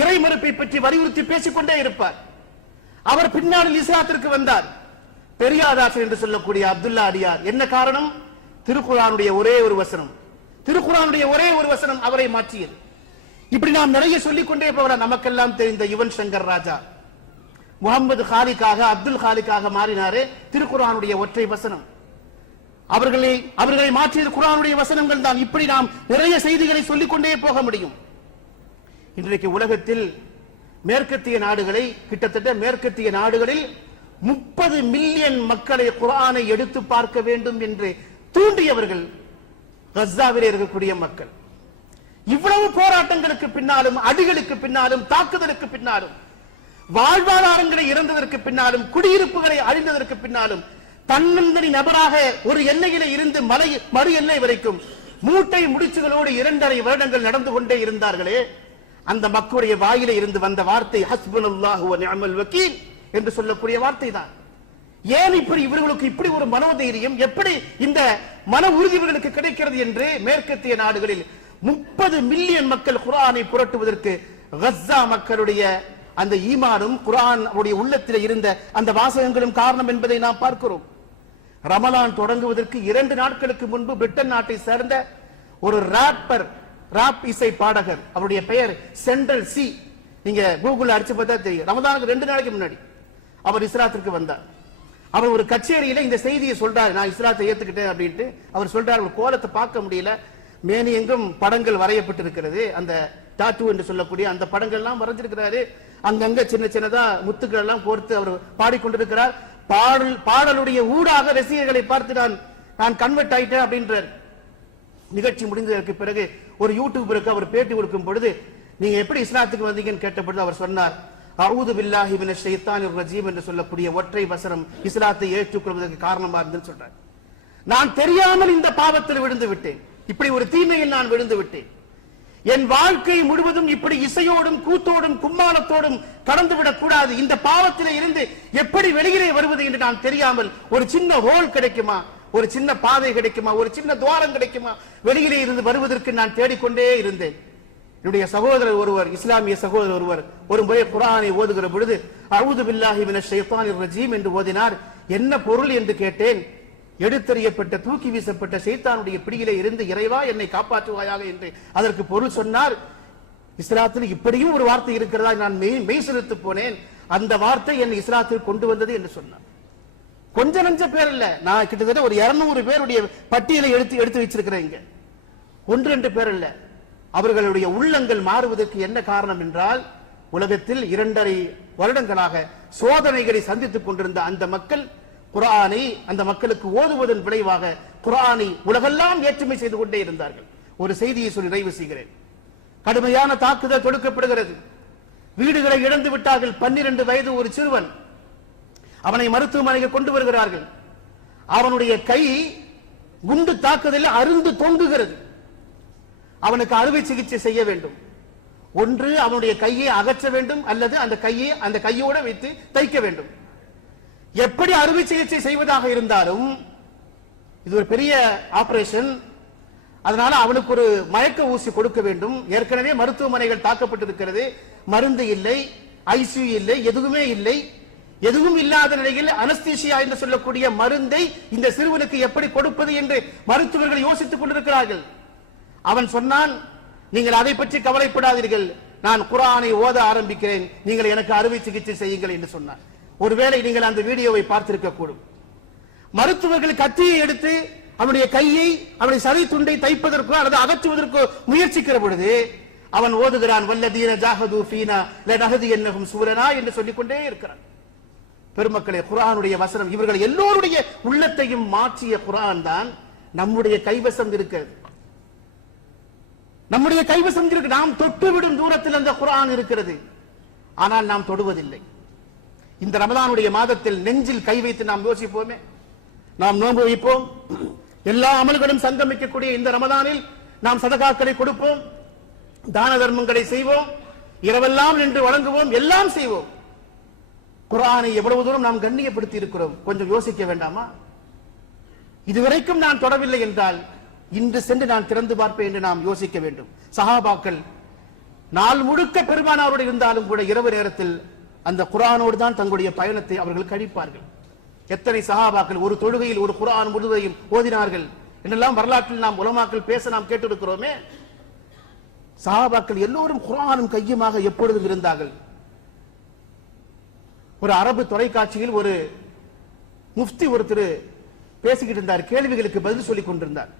இறை மறுப்பை பற்றி வலியுறுத்தி பேசிக்கொண்டே இருப்பார். அவர் பின்னாளில் இஸ்லாத்திற்கு வந்தார். பெரியாதாசன் என்று சொல்லக்கூடிய அப்துல்லா அடியார். என்ன காரணம்? திருக்குர்ஆனுடைய ஒரே ஒரு வசனம், திருக்குர்ஆனுடைய ஒரே ஒரு வசனம் அவரை மாற்றியது. இப்படி நாம் நிறைய சொல்லிக் கொண்டே போகலாம். நமக்கெல்லாம் தெரிந்த யுவன் சங்கர் ராஜா முகமது காலிக்காக அப்துல் காலிக்காக மாறினாரே, திருக்குர்ஆனுடைய ஒற்றை வசனம். அவர்களை மாற்றியது குர்ஆனுடைய வசனங்கள் தான். இப்படி நாம் நிறைய செய்திகளை சொல்லிக் கொண்டே போக முடியும். இன்றைக்கு உலகத்தில் மேற்கத்திய நாடுகளை, கிட்டத்தட்ட மேற்கத்திய நாடுகளில் 30 மில்லியன் மக்களை குர்ஆனை எடுத்து பார்க்க வேண்டும் என்று தூண்டியவர்கள் கஸ்ஸாவிலே இருக்கக்கூடிய மக்கள். இவ்வளவு போராட்டங்களுக்கு பின்னாலும், அடிகளுக்கு பின்னாலும், தாக்குதலுக்கு பின்னாலும், வாழ்வாதாரங்களை இழந்ததற்கு பின்னாலும், குடியிருப்புகளை அழிந்ததற்கு பின்னாலும், தன்னந்தனி நபராக ஒரு எல்லையிலே இருந்து மறு எல்லை வரைக்கும் மூட்டை முடிச்சுகளோடு 2.5 வருடங்கள் நடந்து கொண்டே இருந்தார்களே, அந்த மக்களுடைய வாயிலே இருந்து வந்த வார்த்தை ஹஸ்புனல்லாஹு வ நிஅமல் வக்கீல் என்று சொல்லக்கூடிய வார்த்தை தான். ஏன் இப்படி இவர்களுக்கு இப்படி ஒரு மனோதைரியம், எப்படி இந்த மன உறுதி இவர்களுக்கு கிடைக்கிறது என்று மேற்கத்திய நாடுகளில் 30 மில்லியன் மக்கள் குர்ஆனை புரட்டுவதற்கு கஸ்ஸா மக்களுடைய அந்த ஈமானும் குர்ஆன் அவருடைய உள்ளத்தில் இருந்த அந்த வாசகங்களும் காரணம் என்பதை நாம் பார்க்கிறோம். ரமலான் தொடங்குவதற்கு 2 நாட்களுக்கு முன்பு பிரிட்டன் நாட்டை சேர்ந்த ஒரு ராப் இசை பாடகர், அவருடைய பெயர் சென்ட்ரல் சி, நீங்க கூகுள் அடிச்சு பார்த்தா தெரியும். ரமலானுக்கு 2 நாளைக்கு முன்னாடி அவர் இஸ்லாத்திற்கு வந்தார். அவர் ஒரு கச்சேரியில இந்த செய்தியை சொல்றாரு, நான் இஸ்லாத்தை ஏத்துக்கிட்டேன் அப்படின்ட்டு அவர் சொல்றாரு. ஒரு கோலத்தை பார்க்க முடியல, மேனி எங்கும் படங்கள் வரையப்பட்டிருக்கிறது, அந்த டாட்டூ என்று சொல்லக்கூடிய அந்த படங்கள் எல்லாம் வரைஞ்சிருக்கிறாரு. அங்கங்க சின்ன சின்னதா முத்துக்கள் எல்லாம் கோர்த்து அவர் பாடிக்கொண்டிருக்கிறார். பாடலுடைய ஊடாக ரசிகர்களை பார்த்து நான் கன்வெர்ட் ஆயிட்டேன் அப்படின்றார். நிகழ்ச்சி முடிந்ததற்கு பிறகு ஒரு யூடியூபருக்கு அவர் பேட்டி கொடுக்கும் பொழுது, நீங்க எப்படி இஸ்லாத்துக்கு வந்தீங்கன்னு கேட்ட பொழுது அவர் சொன்னார், அஊது பில்லாஹி மினஷ் ஷைத்தானிர் ரஜீம் என்று சொல்லக்கூடிய ஒற்றை வசனம் இஸ்லாத்தை ஏற்றுக்கொள்வதற்கு காரணமா இருந்துன்னு சொல்றார். நான் தெரியாமல் இந்த பாவத்தில் விழுந்து விட்டேன், இப்படி ஒரு தீமையில் நான் விழுந்து விட்டேன். என் வாழ்க்கை முழுவதும் இப்படி இசையோடும் கூத்தோடும் கும்மாளத்தோடும் கடந்துவிடக் கூடாது. இந்த பாவத்திலே இருந்து எப்படி வெளியிலே வருவது என்று நான் தெரியாமல் ஒரு சின்ன ஹோல் கிடைக்குமா, ஒரு சின்ன பாதை கிடைக்குமா, ஒரு சின்ன துவாரம் கிடைக்குமா, வெளியிலே இருந்து வருவதற்கு நான் தேடிக்கொண்டே இருந்தேன். என்னுடைய சகோதரர் ஒருவர், இஸ்லாமிய சகோதரர் ஒருவர் ஒரு முறை குர்ஆனை ஓதுகிற பொழுது அஊது பில்லாஹி மினஷ் ஷைத்தானிர் ரஜீம் என்று ஓதினார். என்ன பொருள் என்று கேட்டேன். எடுத்தறியப்பட்ட தூக்கி வீசப்பட்ட ஷைத்தானுடைய பிடியிலே இருந்து இறைவா என்னை காப்பாற்றுவாயாக என்று அதற்கு பொருள் சொன்னார். இஸ்லாத்தில் இப்படியும் ஒரு வார்த்தை இருக்கிறதா, நான் மெய் சிலிர்த்து போனேன். அந்த வார்த்தை என்னை இஸ்லாத்தில் கொண்டு வந்தது என்று சொன்னார். கொஞ்ச நஞ்ச பேர் இல்ல, நான் கிட்டத்தட்ட ஒரு 200 பேருடைய பட்டியலை எடுத்து வச்சிருக்கிறேன். இங்க 1-2 பேர் இல்ல. அவர்களுடைய உள்ளங்கள் மாறுவதற்கு என்ன காரணம் என்றால், உலகத்தில் 2.5 வருடங்களாக சோதனைகளை சந்தித்துக் கொண்டிருந்த அந்த மக்கள் குர்ஆனை அந்த மக்களுக்கு ஓதுவதன் விளைவாக குர்ஆனை உலகெல்லாம் ஏற்றுமை செய்து கொண்டே இருந்தார்கள். ஒரு செய்தியை சொல்லி நிறைவு செய்கிறேன். கடுமையான தாக்குதல் தொடுக்கப்படுகிறது. வீடுகளை இழந்து விட்டார்கள். 12 வயது ஒரு சிறுவன், அவனை மருத்துவமனைக்கு கொண்டு வருகிறார்கள். அவனுடைய கை குண்டு தாக்குதலில் அருந்து தொங்குகிறது. அவனுக்கு அறுவை சிகிச்சை செய்ய வேண்டும். ஒன்று அவனுடைய கையை அகற்ற வேண்டும், அல்லது அந்த கையோட வைத்து தைக்க வேண்டும். எப்படி அறுவை சிகிச்சை செய்வதாக இருந்தாலும் இது ஒரு பெரிய ஆபரேஷன். அதனால அவனுக்கு ஒரு மயக்க ஊசி கொடுக்க வேண்டும். ஏற்கனவே மருத்துவமனைகள் தாக்கப்பட்டிருக்கிறது, மருந்து இல்லை, ஐசியூ இல்லை, எதுவுமே இல்லை. எதுவும் இல்லாத நிலையில் அனஸ்தீசியா என்று சொல்லக்கூடிய மருந்தை இந்த சிறுவனுக்கு எப்படி கொடுப்பது என்று மருத்துவர்கள் யோசித்துக் கொண்டிருக்கிறார்கள். அவன் சொன்னான், நீங்கள் அதை பற்றி கவலைப்படாதீர்கள், நான் குர்ஆனை ஓத ஆரம்பிக்கிறேன், நீங்கள் எனக்கு அறுவை சிகிச்சை செய்யுங்கள் என்று சொன்னார். ஒருவேளை நீங்கள் அந்த வீடியோவை பார்த்திருக்க கூடும். மருத்துவர்கள் கத்தியை எடுத்து அவனுடைய கையை, அவனுடைய சதை துண்டை தைப்பதற்கோ அல்லது அகற்றுவதற்கோ முயற்சிக்கிற பொழுது அவன் ஓதுகிறான், வல்லதீன ஜாஹது ஃபீனா லனஹதியன்னஹும் சூலனா என்று சொல்லிக்கொண்டே இருக்கிறான். பெருமக்களே, குர்ஆனுடைய வசனம் இவர்கள் எல்லோருடைய உள்ளத்தையும் மாற்றிய குர்ஆன் தான் நம்முடைய கைவசம் இருக்கிறது. நம்முடைய கைவசம் இருக்கு. நாம் தொட்டுவிடும் தூரத்தில் அந்த குர்ஆன் இருக்கிறது. ஆனால் நாம் தொடுவதில்லை. இந்த ரமலானுடைய மாதத்தில் நெஞ்சில் கை வைத்து நாம் யோசிப்போமே. நாம் நோன்பு வைப்போம், எல்லா அமல்களும் சங்கமிக்கக்கூடிய இந்த ரமலானில் நாம் சதகாக்களை கொடுப்போம், தான தர்மங்களை செய்வோம், இரவெல்லாம் நின்று வழங்குவோம், எல்லாம் செய்வோம். குர்ஆனை எவ்வளவு தூரம் நாம் கண்ணியப்படுத்தி இருக்கிறோம், கொஞ்சம் யோசிக்க வேண்டாமா? இதுவரைக்கும் நான் தொடவில்லை என்றால் இன்று சென்று நான் திறந்து பார்ப்பேன் என்று நாம் யோசிக்க வேண்டும். சஹாபாக்கள் நாள் முழுக்க பெருமானாரோடு இருந்தாலும் கூட இரவு நேரத்தில் அந்த குர்ஆனோடு தான் தங்களுடைய பயணத்தை அவர்கள் கழிப்பார்கள். எத்தனை சஹாபாக்கள் ஒரு தொழுகையில் ஒரு குர்ஆன் முழுவதையும் ஓதினார்கள் என்றெல்லாம் வரலாற்றில் நாம் உலமாக்கள் பேச நாம் கேட்டிருக்கிறோமே. சஹாபாக்கள் எல்லோரும் குர்ஆனும் கையுமாக எப்பொழுதும் இருந்தார்கள். ஒரு அரபு தொலைக்காட்சியில் ஒரு முஃப்தி ஒருத்தர் பேசிக்கிட்டு இருந்தார், கேள்விகளுக்கு பதில் சொல்லிக் கொண்டிருந்தார்.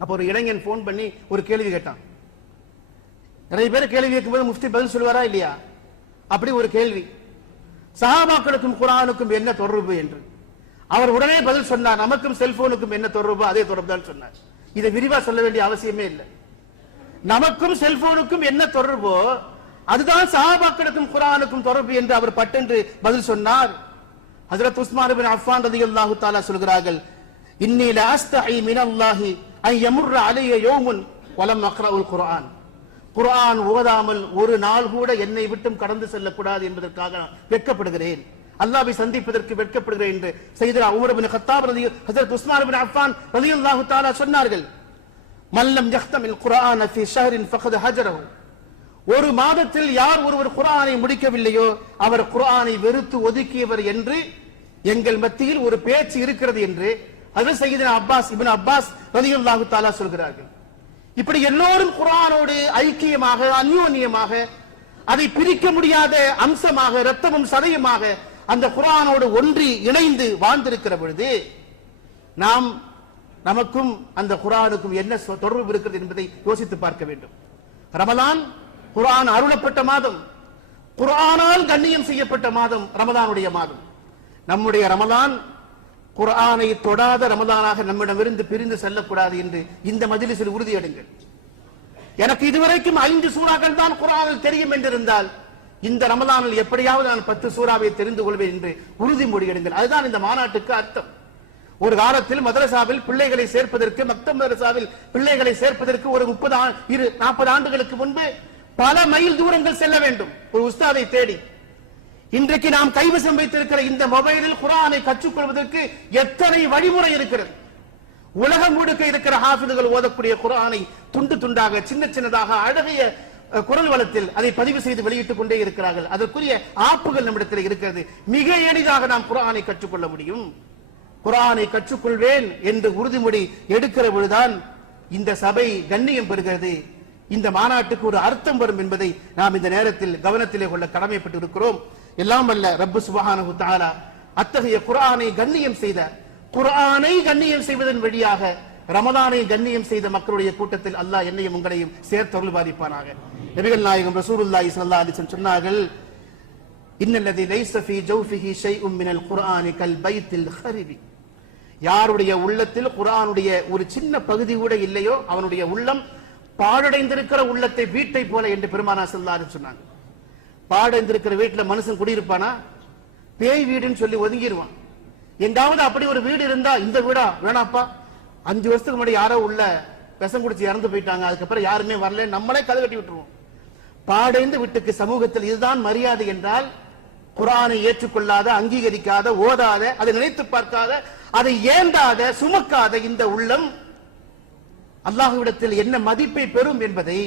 அப்ப ஒரு இளைஞன் போன் பண்ணி ஒரு கேள்வி கேட்டான். நிறைய பேர் கேள்வி கேட்கும்போது முஃப்தி பதில் சொல்லுவாரா இல்லையா? அப்படி ஒரு கேள்வி, சஹாபாக்களுக்கும் குர்ஆனுக்கும் என்ன தொடர்பு என்று. அவர் உடனே பதில் சொன்னார், நமக்கும் செல்போனுக்கும் என்ன தொடர்பு, அதே தொடர்பு தான் சொன்னார். இதை விரிவா சொல்ல வேண்டிய அவசியமே இல்லை. நமக்கும் செல்போனுக்கும் என்ன தொடர்போ அதுதான் சஹாபாக்களுக்கும் குர்ஆனுக்கும் தொடர்பு என்று அவர் பட்டென்று பதில் சொன்னார். ஹஜ்ரத் உஸ்மான் இப்னு அஃபான் ரலியல்லாஹு தஆலா சொல்கிறார்கள், இன்னி லா அஸ்தஹி மினல்லாஹி அன் யமுர்ர அலைய யௌமுன் வலம் அக்ரஉல் குர்ஆன். குர்ஆன் ஓதாமல் ஒரு நாள் கூட என்னை விட்டும் கடந்து செல்லக்கூடாது என்பதற்காக வெட்கப்படுகிறேன், அல்லாஹ்வை சந்திப்பதற்கு வெட்கப்படுகிறேன் என்று சையதுனா உமர் இப்னு கத்தாப் ஹஜ்ரத் உஸ்மான் இப்னு அஃபான் ரலியல்லாஹு தஆலா சொன்னார்கள். மல்லம் யஹ்தமில் குர்ஆன ஃபீ ஷஹ்ரின் ஃபகத் ஹஜரஹு. ஒரு மாதத்தில் யார் ஒருவர் குர்ஆனை முடிக்கவில்லையோ அவர் குர்ஆனை வெறுத்து ஒதுக்கியவர் என்று எங்கள் மத்தியில் ஒரு பேச்சு இருக்கிறது என்று ஹஜ்ரத் சையதுனா இப்னு அப்பாஸ் ரலியல்லாஹு தஆலா சொல்கிறார்கள். இப்படி எல்லோரும் குர்ஆனோடு ஐக்கியமாக அந்யோன்யமாக அதை பிரிக்க முடியாத அம்சமாக இரத்தமும் சதையுமாக அந்த குர்ஆனோடு ஒன்றி இணைந்து வாழ்ந்திருக்கிற பொழுது நமக்கும் அந்த குர்ஆனுக்கும் என்ன தொடர்பு இருக்கிறது என்பதை யோசித்து பார்க்க வேண்டும். ரமலான் குர்ஆன் அருளப்பட்ட மாதம், குர்ஆனால் கண்ணியம் செய்யப்பட்ட மாதம் ரமலானுடைய மாதம். நம்முடைய ரமலான் குர்ஆனை தொடாத ரமலானாக நம்மிடமிருந்து பிரிந்து செல்லக்கூடாது என்று இந்த மஜ்லிஸில் உறுதியெடுங்கள். எனக்கு இதுவரைக்கும் 5 சூறாக்கள் தான் குர்ஆனில் தெரியும் என்றிருந்தால் இந்த ரமலானில் எப்படியாவது நான் 10 சூறாவை தெரிந்து கொள்வேன் என்று உறுதிமொழி எடுங்கள். அதுதான் இந்த மாநாட்டுக்கு அர்த்தம். ஒரு காலத்தில் மதரசாவில் பிள்ளைகளை சேர்ப்பதற்கு, மக்தப் மதரசாவில் பிள்ளைகளை சேர்ப்பதற்கு ஒரு 40 ஆண்டுகளுக்கு முன்பு பல மைல் தூரங்கள் செல்ல வேண்டும் ஒரு உஸ்தாதை தேடி. இன்றைக்கு நாம் கைவசம் வைத்திருக்கிற இந்த மொபைலில் குர்ஆனை கற்றுக்கொள்வதற்கு எத்தனை வழிமுறை இருக்கிறது. உலகம் முழுக்க இருக்கிற ஹாஃபிதுகள் ஓதக்கூடிய குர்ஆனை துண்டு துண்டாக, சின்ன சின்னதாக, அழகிய குரல் வளத்தில் அதை பதிவு செய்து வெளியிட்டுக் கொண்டே இருக்கிறார்கள். அதற்குரிய ஆப்புகள் நம்மிடத்தில் இருக்கிறது. மிக எளிதாக நாம் குர்ஆனை கற்றுக்கொள்ள முடியும். குர்ஆனை கற்றுக்கொள்வேன் என்று உறுதிமொழி எடுக்கிற பொழுதுதான் இந்த சபை கண்ணியம் பெறுகிறது, இந்த மாநாட்டுக்கு ஒரு அர்த்தம் வரும் என்பதை நாம் இந்த நேரத்தில் கவனத்திலே கொள்ள கடமைப்பட்டு இருக்கிறோம். எல்லாம் வல்ல ரப்பு சுப்ஹானஹு வ தஆலா அத்தகைய குர்ஆனை கண்ணியம் செய்த, குர்ஆனை கண்ணியம் செய்வதன் வழியாக ரமலானை கண்ணியம் செய்த மக்களுடைய கூட்டத்தில் அல்லாஹ் என்னையும் உங்களையும் சேர்த்தருள் பாரிப்பானாக. நபிகள் நாயகம் ரசூலுல்லாஹி ஸல்லல்லாஹு அலைஹி வஸல்லம் சொன்னார்கள், இன்னல்லதி லைஸ ஃபீ ஜௌஃபிஹி ஷைஉம் மினல் குர்ஆனி கல் பைத்தில் ஹரிபி. யாருடைய உள்ளத்தில் குர்ஆனுடைய ஒரு சின்ன பகுதி கூட இல்லையோ அவனுடைய உள்ளம் பாழடைந்திருக்கிற உள்ளத்தை வீட்டை போல என்று பெருமானார் ஸல்லல்லாஹு அலைஹி வஸல்லம் சொன்னாங்க. பாழடைந்திருக்கிற வீட்டுல மனுஷன் குடியிருப்பானா? பேய் வீடுன்னு சொல்லி ஒதுங்கிடுவான். எங்காவது அப்படி ஒரு வீடு இருந்தா இந்த வீடா வேணாப்பா, 5 வருஷத்துக்கு முன்னாடி யாரோ உள்ள விஷம் குடிச்சு இறந்து போயிட்டாங்க, அதுக்கப்புறம் யாருமே வரல, நம்மளே கதை கட்டி விட்டுருவோம். பாடைந்து வீட்டுக்கு சமூகத்தில் இதுதான் மரியாதை என்றால் குர்ஆனை ஏற்றுக்கொள்ளாத, அங்கீகரிக்காத, ஓதாத, அதை நினைத்து பார்க்காத, அதை ஏந்தாத, சுமக்காத இந்த உள்ளம் அல்லாஹ்விடத்தில் என்ன மதிப்பை பெறும் என்பதை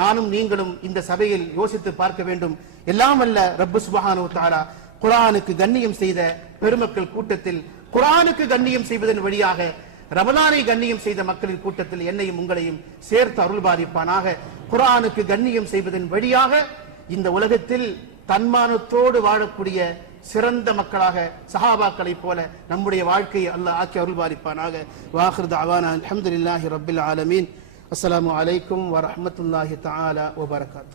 நானும் நீங்களும் இந்த சபையில் யோசித்து பார்க்க வேண்டும். எல்லாம் வல்ல ரப்பு சுப்ஹானஹு வ தஆலா குர்ஆனுக்கு கண்ணியம் செய்த பெருமக்கள் கூட்டத்தில், குர்ஆனுக்கு கண்ணியம் செய்வதன் வழியாக ரமலானை கண்ணியம் செய்த மக்களின் கூட்டத்தில் என்னையும் உங்களையும் சேர்த்து அருள் பாலிப்பானாக. குர்ஆனுக்கு கண்ணியம் செய்வதன் வழியாக இந்த உலகத்தில் தன்மானத்தோடு வாழக்கூடிய சிறந்த மக்களாக சஹாபாக்களை போல நம்முடைய வாழ்க்கையை அல்லாஹ் ஆக்கி அருள் பாலிப்பானாக. வாஹிர் தஅவானா அல்ஹம்துலில்லாஹி ரப்பில் ஆலமீன். அஸ்ஸலாமு அலைக்கும் வ ரஹ்மத்துல்லாஹி தஆலா வ பரகாத்துஹு.